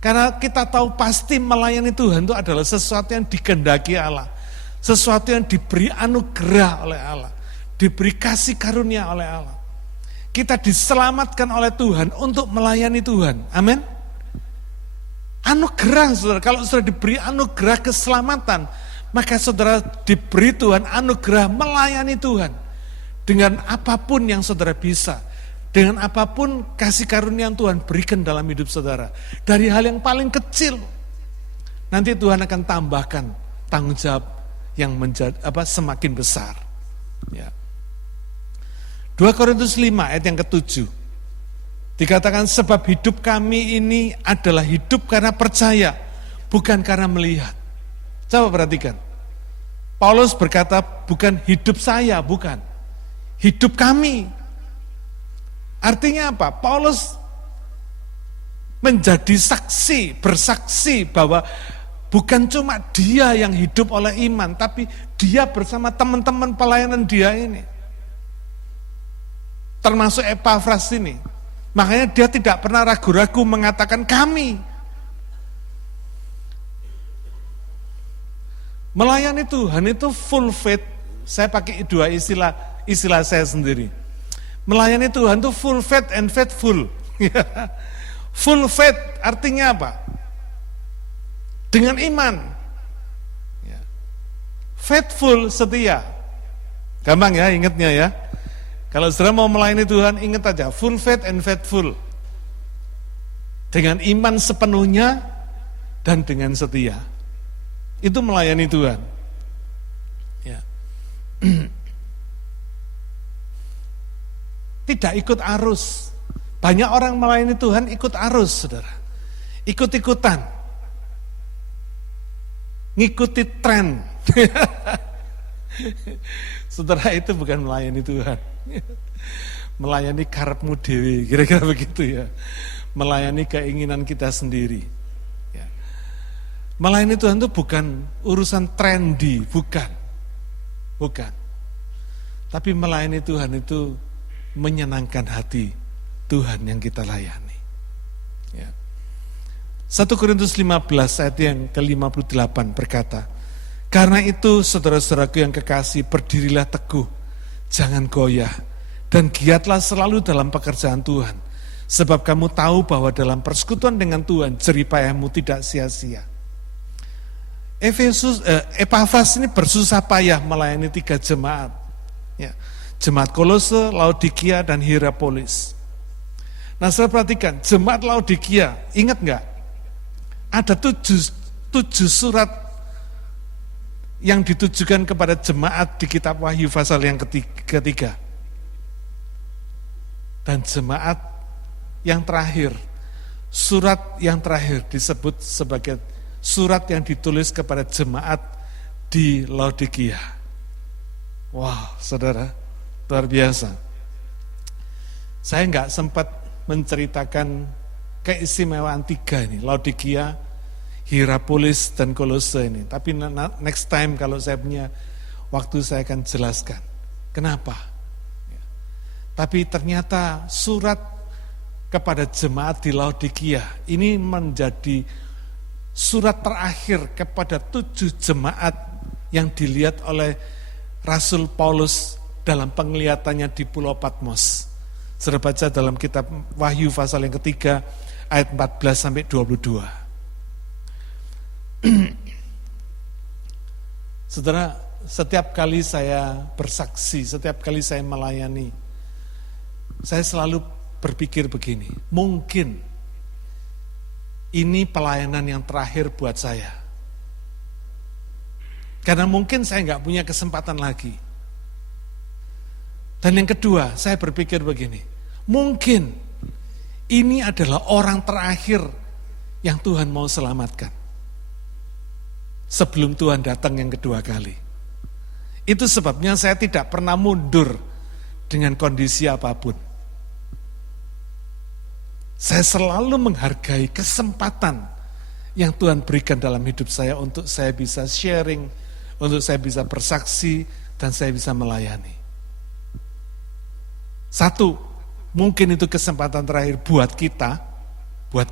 Karena kita tahu pasti melayani Tuhan itu adalah sesuatu yang dikehendaki Allah. Sesuatu yang diberi anugerah oleh Allah. Diberi kasih karunia oleh Allah. Kita diselamatkan oleh Tuhan untuk melayani Tuhan. Amin. Anugerah, saudara. Kalau sudah diberi anugerah keselamatan, maka saudara diberi Tuhan anugerah melayani Tuhan. Dengan apapun yang saudara bisa. Dengan apapun kasih karunia yang Tuhan berikan dalam hidup saudara. Dari hal yang paling kecil. Nanti Tuhan akan tambahkan tanggung jawab yang semakin besar. Ya. 2 Korintus 5 ayat yang ke-7. Dikatakan sebab hidup kami ini adalah hidup karena percaya, bukan karena melihat. Coba perhatikan. Paulus berkata bukan hidup saya, bukan. Hidup kami. Artinya apa? Paulus menjadi saksi, bersaksi bahwa bukan cuma dia yang hidup oleh iman, tapi dia bersama teman-teman pelayanan dia ini. Termasuk Epafras ini. Makanya dia tidak pernah ragu-ragu mengatakan kami. Melayani Tuhan itu full faith. Saya pakai dua istilah saya sendiri. Melayani Tuhan itu full faith and faithful. Full faith artinya apa? dengan iman. Ya. Faithful, setia. Gampang ya ingatnya ya. Kalau saudara mau melayani Tuhan, ingat aja, full faith and faithful. Dengan iman sepenuhnya dan dengan setia. Itu melayani Tuhan. Ya. Tidak ikut arus. Banyak orang melayani Tuhan ikut arus, saudara. Ikut-ikutan. Ngikuti tren. Saudara, itu bukan melayani Tuhan. Melayani karepmu dewe, kira-kira begitu ya. Melayani keinginan kita sendiri. Ya. Melayani Tuhan itu bukan urusan trendy, bukan. Bukan. Tapi melayani Tuhan itu menyenangkan hati Tuhan yang kita layani. Ya. 1 Korintus 15 ayat yang ke-58 berkata, karena itu saudara-saudaraku yang kekasih, berdirilah teguh, jangan goyah, dan giatlah selalu dalam pekerjaan Tuhan. Sebab kamu tahu bahwa dalam persekutuan dengan Tuhan, jeripayahmu tidak sia-sia. Epafras ini bersusah payah melayani 3 jemaat. Ya. Jemaat Kolose, Laodikia, dan Hierapolis. Nah, saya perhatikan, jemaat Laodikia, ingat enggak? Ada 7 surat yang ditujukan kepada jemaat di kitab Wahyu pasal yang ketiga. Dan jemaat yang terakhir, surat yang terakhir disebut sebagai surat yang ditulis kepada jemaat di Laodikia. Wow, saudara, luar biasa. Saya enggak sempat menceritakan keistimewaan 3 ini, Laodikia, Hierapolis, dan Kolose ini. Tapi next time kalau saya punya waktu saya akan jelaskan. Kenapa? Ya. Tapi ternyata surat kepada jemaat di Laodikia ini menjadi surat terakhir kepada 7 jemaat yang dilihat oleh Rasul Paulus dalam penglihatannya di Pulau Patmos. Saudara baca dalam kitab Wahyu pasal yang ketiga ayat 14 sampai 22. Saudara, setiap kali saya bersaksi, setiap kali saya melayani, saya selalu berpikir begini, mungkin ini pelayanan yang terakhir buat saya. Karena mungkin saya nggak punya kesempatan lagi. Dan yang kedua, saya berpikir begini, mungkin ini adalah orang terakhir yang Tuhan mau selamatkan. Sebelum Tuhan datang yang kedua kali. Itu sebabnya saya tidak pernah mundur dengan kondisi apapun. Saya selalu menghargai kesempatan yang Tuhan berikan dalam hidup saya untuk saya bisa sharing, untuk saya bisa bersaksi, dan saya bisa melayani. 1, mungkin itu kesempatan terakhir buat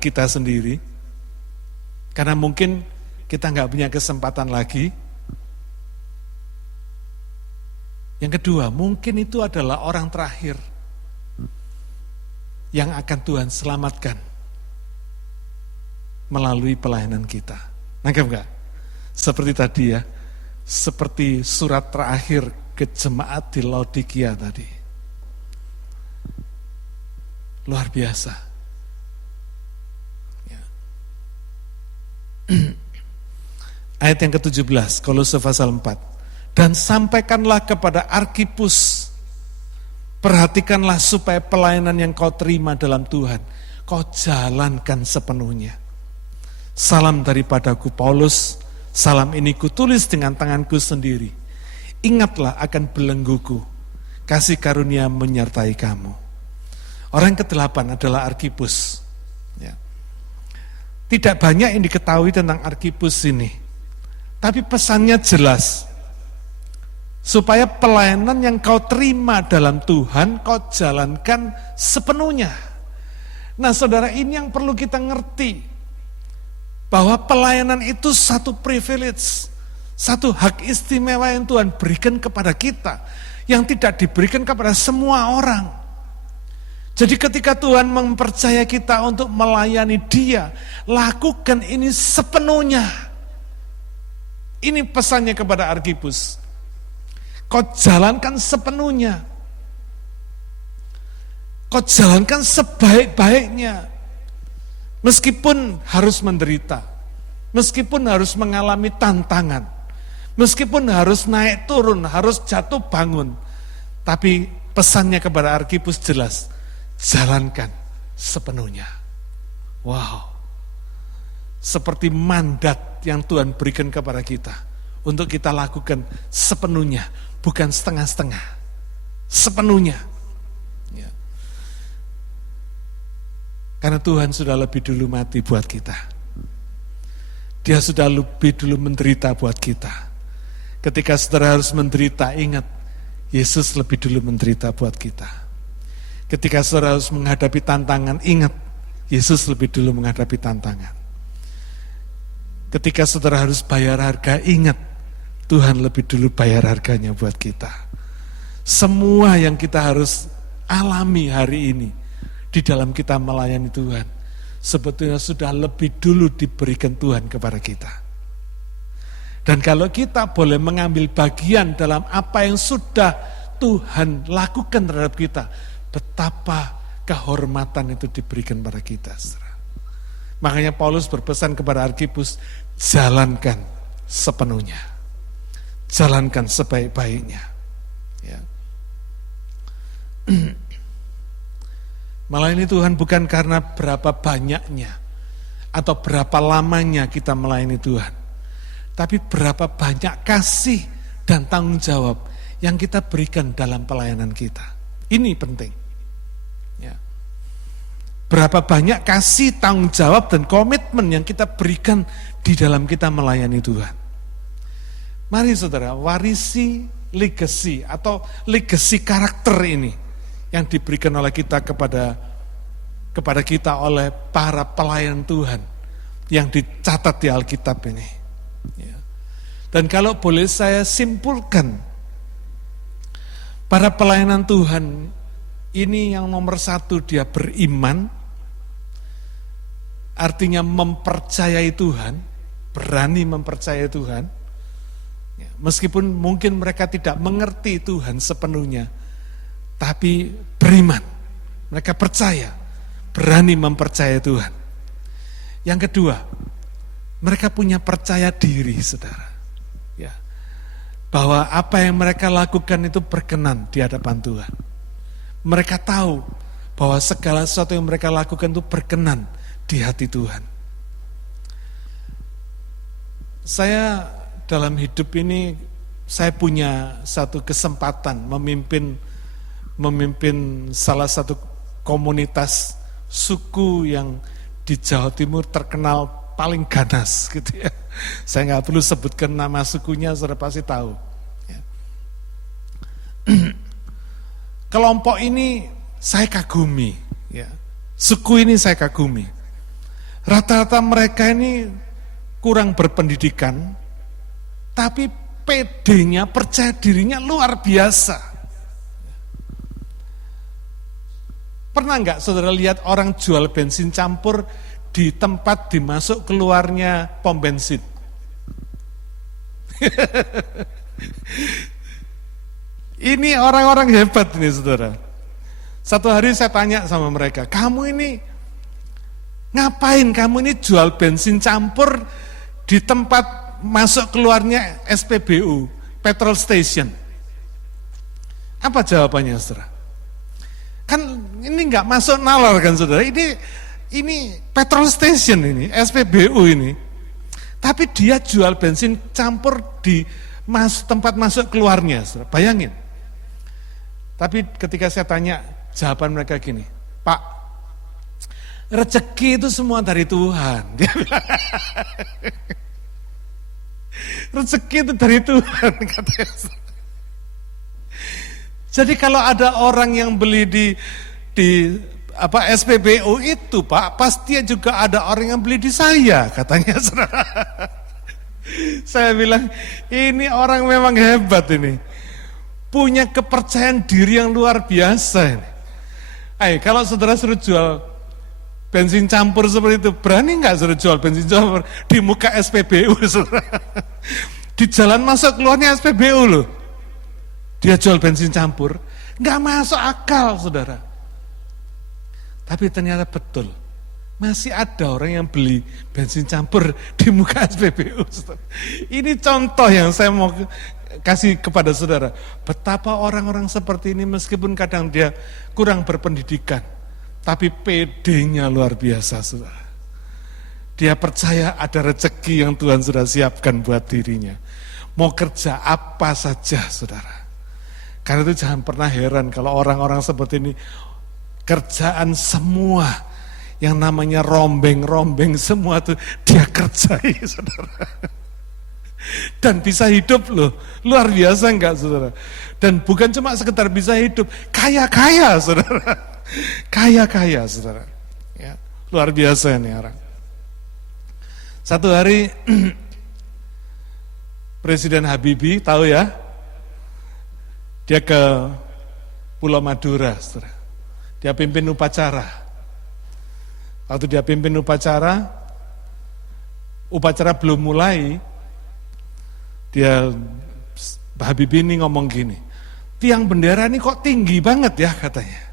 kita sendiri, karena mungkin kita nggak punya kesempatan lagi. Yang kedua, mungkin itu adalah orang terakhir yang akan Tuhan selamatkan melalui pelayanan kita. Nangkep nggak? Seperti tadi ya, seperti surat terakhir ke jemaat di Laodikia tadi. Luar biasa. Ya. Ayat yang ke-17, Kolose pasal 4. Dan sampaikanlah kepada Arkipus, perhatikanlah supaya pelayanan yang kau terima dalam Tuhan, kau jalankan sepenuhnya. Salam daripadaku Paulus, salam ini kutulis dengan tanganku sendiri. Ingatlah akan belengguku, kasih karunia menyertai kamu. Orang ke-8 adalah Arkipus. Ya. Tidak banyak yang diketahui tentang Arkipus ini, tapi pesannya jelas. Supaya pelayanan yang kau terima dalam Tuhan, kau jalankan sepenuhnya. Nah saudara, ini yang perlu kita ngerti. Bahwa pelayanan itu satu privilege, satu hak istimewa yang Tuhan berikan kepada kita, yang tidak diberikan kepada semua orang. Jadi ketika Tuhan mempercaya kita untuk melayani Dia, lakukan ini sepenuhnya. Ini pesannya kepada Arkipus. Kau jalankan sepenuhnya. Kau jalankan sebaik-baiknya. Meskipun harus menderita. Meskipun harus mengalami tantangan. Meskipun harus naik turun, harus jatuh bangun. Tapi pesannya kepada Arkipus jelas. Jalankan sepenuhnya. Wow. Seperti mandat yang Tuhan berikan kepada kita. Untuk kita lakukan sepenuhnya. Bukan setengah-setengah. Sepenuhnya. Ya. Karena Tuhan sudah lebih dulu mati buat kita. Dia sudah lebih dulu menderita buat kita. Ketika saudara harus menderita, ingat. Yesus lebih dulu menderita buat kita. Ketika saudara harus menghadapi tantangan, ingat. Yesus lebih dulu menghadapi tantangan. Ketika saudara harus bayar harga, ingat Tuhan lebih dulu bayar harganya buat kita. Semua yang kita harus alami hari ini di dalam kita melayani Tuhan, sebetulnya sudah lebih dulu diberikan Tuhan kepada kita. Dan kalau kita boleh mengambil bagian dalam apa yang sudah Tuhan lakukan terhadap kita, betapa kehormatan itu diberikan pada kita. Makanya Paulus berpesan kepada Arkipus, jalankan sepenuhnya. Jalankan sebaik-baiknya. Ya. Melayani Tuhan bukan karena berapa banyaknya atau berapa lamanya kita melayani Tuhan. Tapi berapa banyak kasih dan tanggung jawab yang kita berikan dalam pelayanan kita. Ini penting. Ya. Berapa banyak kasih, tanggung jawab, dan komitmen yang kita berikan di dalam kita melayani Tuhan. Mari saudara, warisi legacy atau legacy karakter ini yang diberikan oleh kita kepada kita oleh para pelayan Tuhan yang dicatat di Alkitab ini. Ya. Dan kalau boleh saya simpulkan, para pelayanan Tuhan ini yang nomor satu, dia beriman, artinya mempercayai Tuhan, berani mempercayai Tuhan. Ya, meskipun mungkin mereka tidak mengerti Tuhan sepenuhnya, tapi beriman, mereka percaya, berani mempercayai Tuhan. Yang kedua, mereka punya percaya diri, saudara. Ya, bahwa apa yang mereka lakukan itu berkenan di hadapan Tuhan. Mereka tahu bahwa segala sesuatu yang mereka lakukan itu berkenan di hati Tuhan. Saya dalam hidup ini, saya punya satu kesempatan memimpin salah satu komunitas suku yang di Jawa Timur terkenal paling ganas gitu ya. Saya nggak perlu sebutkan nama sukunya, saudara pasti tahu. Ya. Kelompok ini saya kagumi, ya. Suku ini saya kagumi. Rata-rata mereka ini kurang berpendidikan, tapi PD-nya, percaya dirinya luar biasa. Pernah nggak saudara lihat orang jual bensin campur di tempat dimasuk keluarnya pom bensin? Ini orang-orang hebat ini saudara. Satu hari saya tanya sama mereka, kamu ini ngapain? Kamu ini jual bensin campur di tempat masuk keluarnya SPBU, petrol station. Apa jawabannya saudara? Kan ini nggak masuk nalar kan saudara, ini petrol station ini, SPBU ini. Tapi dia jual bensin campur di tempat masuk keluarnya, saudara. Bayangin. Tapi ketika saya tanya, jawaban mereka gini, Pak, rezeki itu semua dari Tuhan. Dia bilang, rezeki itu dari Tuhan, katanya. Jadi kalau ada orang yang beli di SPBU itu, Pak, pasti juga ada orang yang beli di saya, katanya. Saya bilang, ini orang memang hebat ini. Punya kepercayaan diri yang luar biasa ini. Kalau saudara suruh jual bensin campur seperti itu, berani nggak suruh jual bensin campur di muka SPBU, saudara? Di jalan masuk keluarnya SPBU loh. Dia jual bensin campur. Nggak masuk akal, saudara. Tapi ternyata betul. Masih ada orang yang beli bensin campur di muka SPBU. Saudara. Ini contoh yang saya mau kasih kepada saudara. Betapa orang-orang seperti ini meskipun kadang dia kurang berpendidikan. Tapi PD-nya luar biasa, saudara. Dia percaya ada rezeki yang Tuhan sudah siapkan buat dirinya. Mau kerja apa saja, saudara. Karena itu jangan pernah heran kalau orang-orang seperti ini, kerjaan semua, yang namanya rombeng-rombeng semua tuh dia kerjai, saudara. Dan bisa hidup loh, luar biasa enggak, saudara. Dan bukan cuma sekedar bisa hidup, kaya-kaya, saudara. Kaya-kaya, saudara. Ya, luar biasa ini orang. Satu hari Presiden Habibie, tahu ya, dia ke Pulau Madura, saudara. Dia pimpin upacara. Waktu dia pimpin upacara belum mulai, dia Habibie ini ngomong gini, tiang bendera ini kok tinggi banget ya katanya.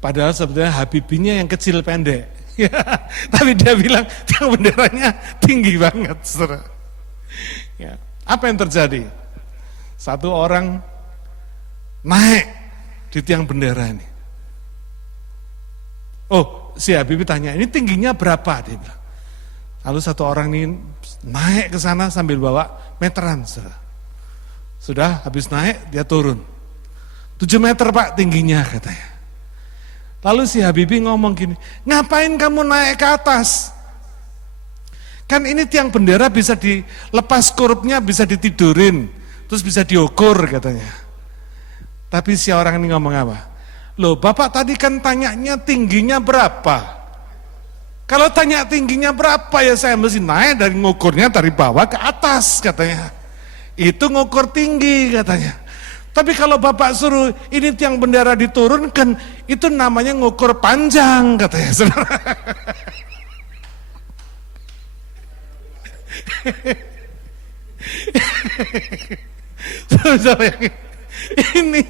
Padahal sebetulnya Habibie-nya yang kecil pendek. Tapi dia bilang tiang benderanya tinggi banget, saudara. Ya. Apa yang terjadi? Satu orang naik di tiang bendera ini. Oh, si Habibie tanya, ini tingginya berapa? Dia bilang. Lalu satu orang ini naik ke sana sambil bawa meteran. Sudah habis naik, dia turun. 7 meter Pak tingginya katanya. Lalu si Habibie ngomong gini, ngapain kamu naik ke atas? Kan ini tiang bendera bisa dilepas kurupnya, bisa ditidurin, terus bisa diukur katanya. Tapi si orang ini ngomong apa? Loh, Bapak tadi kan tanyanya tingginya berapa? Kalau tanya tingginya berapa ya saya mesti naik dari ngukurnya dari bawah ke atas katanya. Itu ngukur tinggi katanya. Tapi kalau Bapak suruh ini tiang bendera diturunkan, itu namanya ngukur panjang katanya. Ini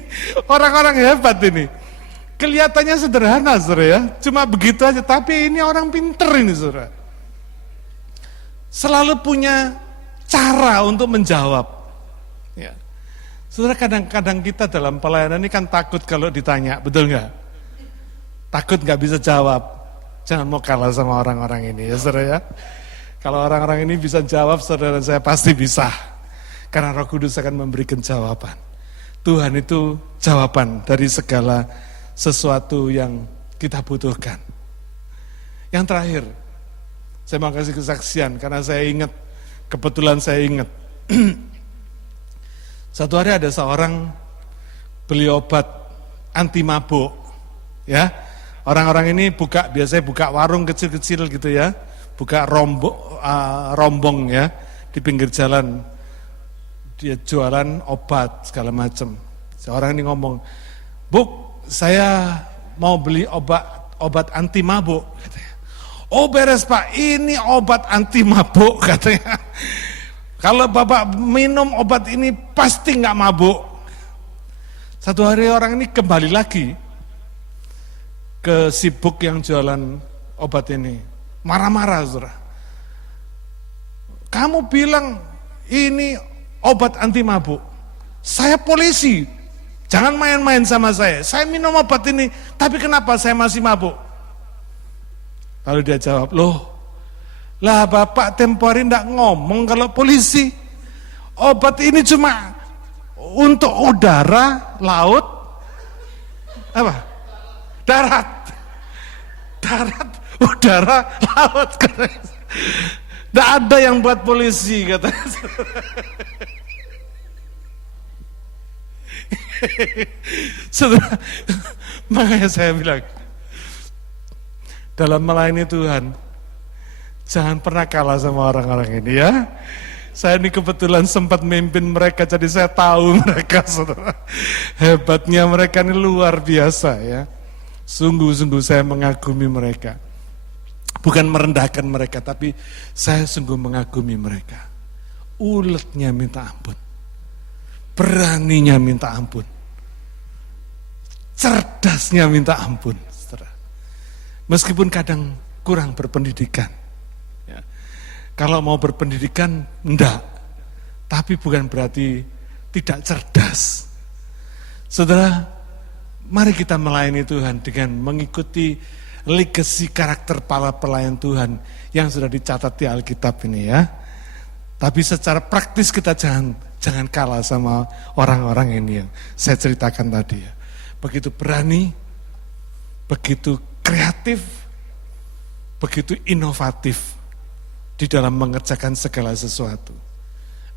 orang-orang hebat ini. Kelihatannya sederhana, saudara ya. Cuma begitu aja, tapi ini orang pinter ini, saudara. Selalu punya cara untuk menjawab. Ya. Saudara, kadang-kadang kita dalam pelayanan ini kan takut kalau ditanya, betul nggak? Takut nggak bisa jawab. Jangan mau kalah sama orang-orang ini ya, saudara ya. Kalau orang-orang ini bisa jawab, saudara saya pasti bisa. Karena Roh Kudus akan memberikan jawaban. Tuhan itu jawaban dari segala sesuatu yang kita butuhkan. Yang terakhir, saya mau kasih kesaksian karena saya ingat, kebetulan saya ingat. Satu hari ada seorang beli obat anti mabuk, ya. Orang-orang ini biasanya buka warung kecil-kecil gitu ya, buka rombong ya di pinggir jalan. Dia jualan obat segala macam. Seorang ini ngomong, "Bu, saya mau beli obat anti mabuk," katanya. "Oh beres Pak, ini obat anti mabuk," katanya. "Kalau Bapak minum obat ini pasti nggak mabuk." Satu hari orang ini kembali lagi ke si buk yang jualan obat ini, marah-marah, saudara. "Kamu bilang ini obat anti mabuk, saya polisi, jangan main-main sama saya minum obat ini, tapi kenapa saya masih mabuk?" Lalu dia jawab, "Loh, lah Bapak tempo hari enggak ngomong kalau polisi, obat ini cuma untuk udara, laut, apa? Darat, udara, laut." Enggak ada yang buat polisi, katanya. Saudara, makanya saya bilang, dalam melayani Tuhan, jangan pernah kalah sama orang-orang ini ya. Saya ini kebetulan sempat memimpin mereka, jadi saya tahu mereka, saudara. Hebatnya mereka ini luar biasa ya. Sungguh-sungguh saya mengagumi mereka. Bukan merendahkan mereka, tapi saya sungguh mengagumi mereka. uletnya minta ampun, beraninya minta ampun, cerdasnya minta ampun. Meskipun kadang kurang berpendidikan. Ya. Kalau mau berpendidikan, enggak. Tapi bukan berarti tidak cerdas. Saudara, mari kita melayani Tuhan dengan mengikuti legacy karakter para pelayan Tuhan yang sudah dicatat di Alkitab ini ya. Tapi secara praktis kita jangan kalah sama orang-orang ini yang saya ceritakan tadi ya. Begitu berani, begitu kreatif, begitu inovatif di dalam mengerjakan segala sesuatu.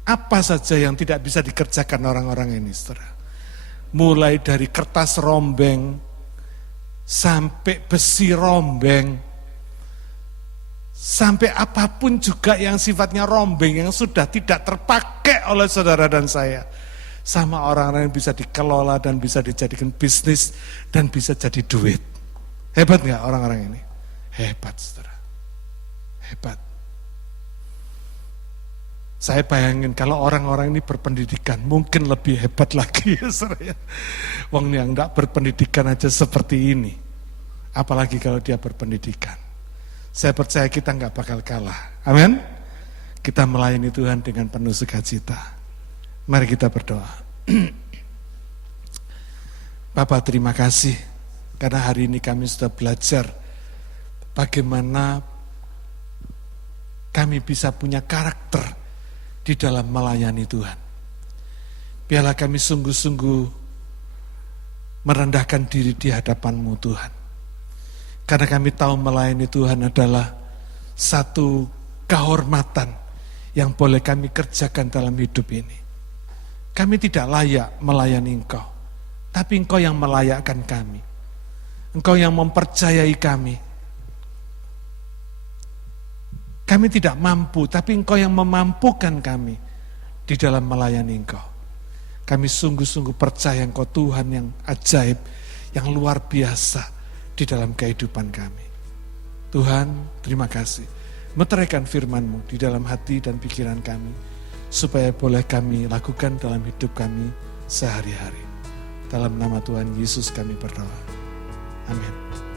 Apa saja yang tidak bisa dikerjakan orang-orang ini, saudara. Mulai dari kertas rombeng, sampai besi rombeng, sampai apapun juga yang sifatnya rombeng, yang sudah tidak terpakai oleh saudara dan saya. Sama orang-orang yang bisa dikelola dan bisa dijadikan bisnis dan bisa jadi duit. Hebat nggak orang-orang ini? Hebat, saudara. Hebat. Saya bayangin kalau orang-orang ini berpendidikan, mungkin lebih hebat lagi ya, saudara. Wong yang enggak berpendidikan aja seperti ini. Apalagi kalau dia berpendidikan. Saya percaya kita enggak bakal kalah. Amin. Kita melayani Tuhan dengan penuh sukacita. Mari kita berdoa. Bapak, terima kasih. Karena hari ini kami sudah belajar bagaimana kami bisa punya karakter di dalam melayani Tuhan. Biarlah kami sungguh-sungguh merendahkan diri di hadapan-Mu Tuhan. Karena kami tahu melayani Tuhan adalah satu kehormatan yang boleh kami kerjakan dalam hidup ini. Kami tidak layak melayani Engkau, tapi Engkau yang melayakkan kami. Engkau yang mempercayai kami. Kami tidak mampu, tapi Engkau yang memampukan kami di dalam melayani Engkau. Kami sungguh-sungguh percaya Engkau Tuhan yang ajaib, yang luar biasa di dalam kehidupan kami. Tuhan, terima kasih. Meteraikan firman-Mu di dalam hati dan pikiran kami, supaya boleh kami lakukan dalam hidup kami sehari-hari. Dalam nama Tuhan Yesus kami berdoa. Amin.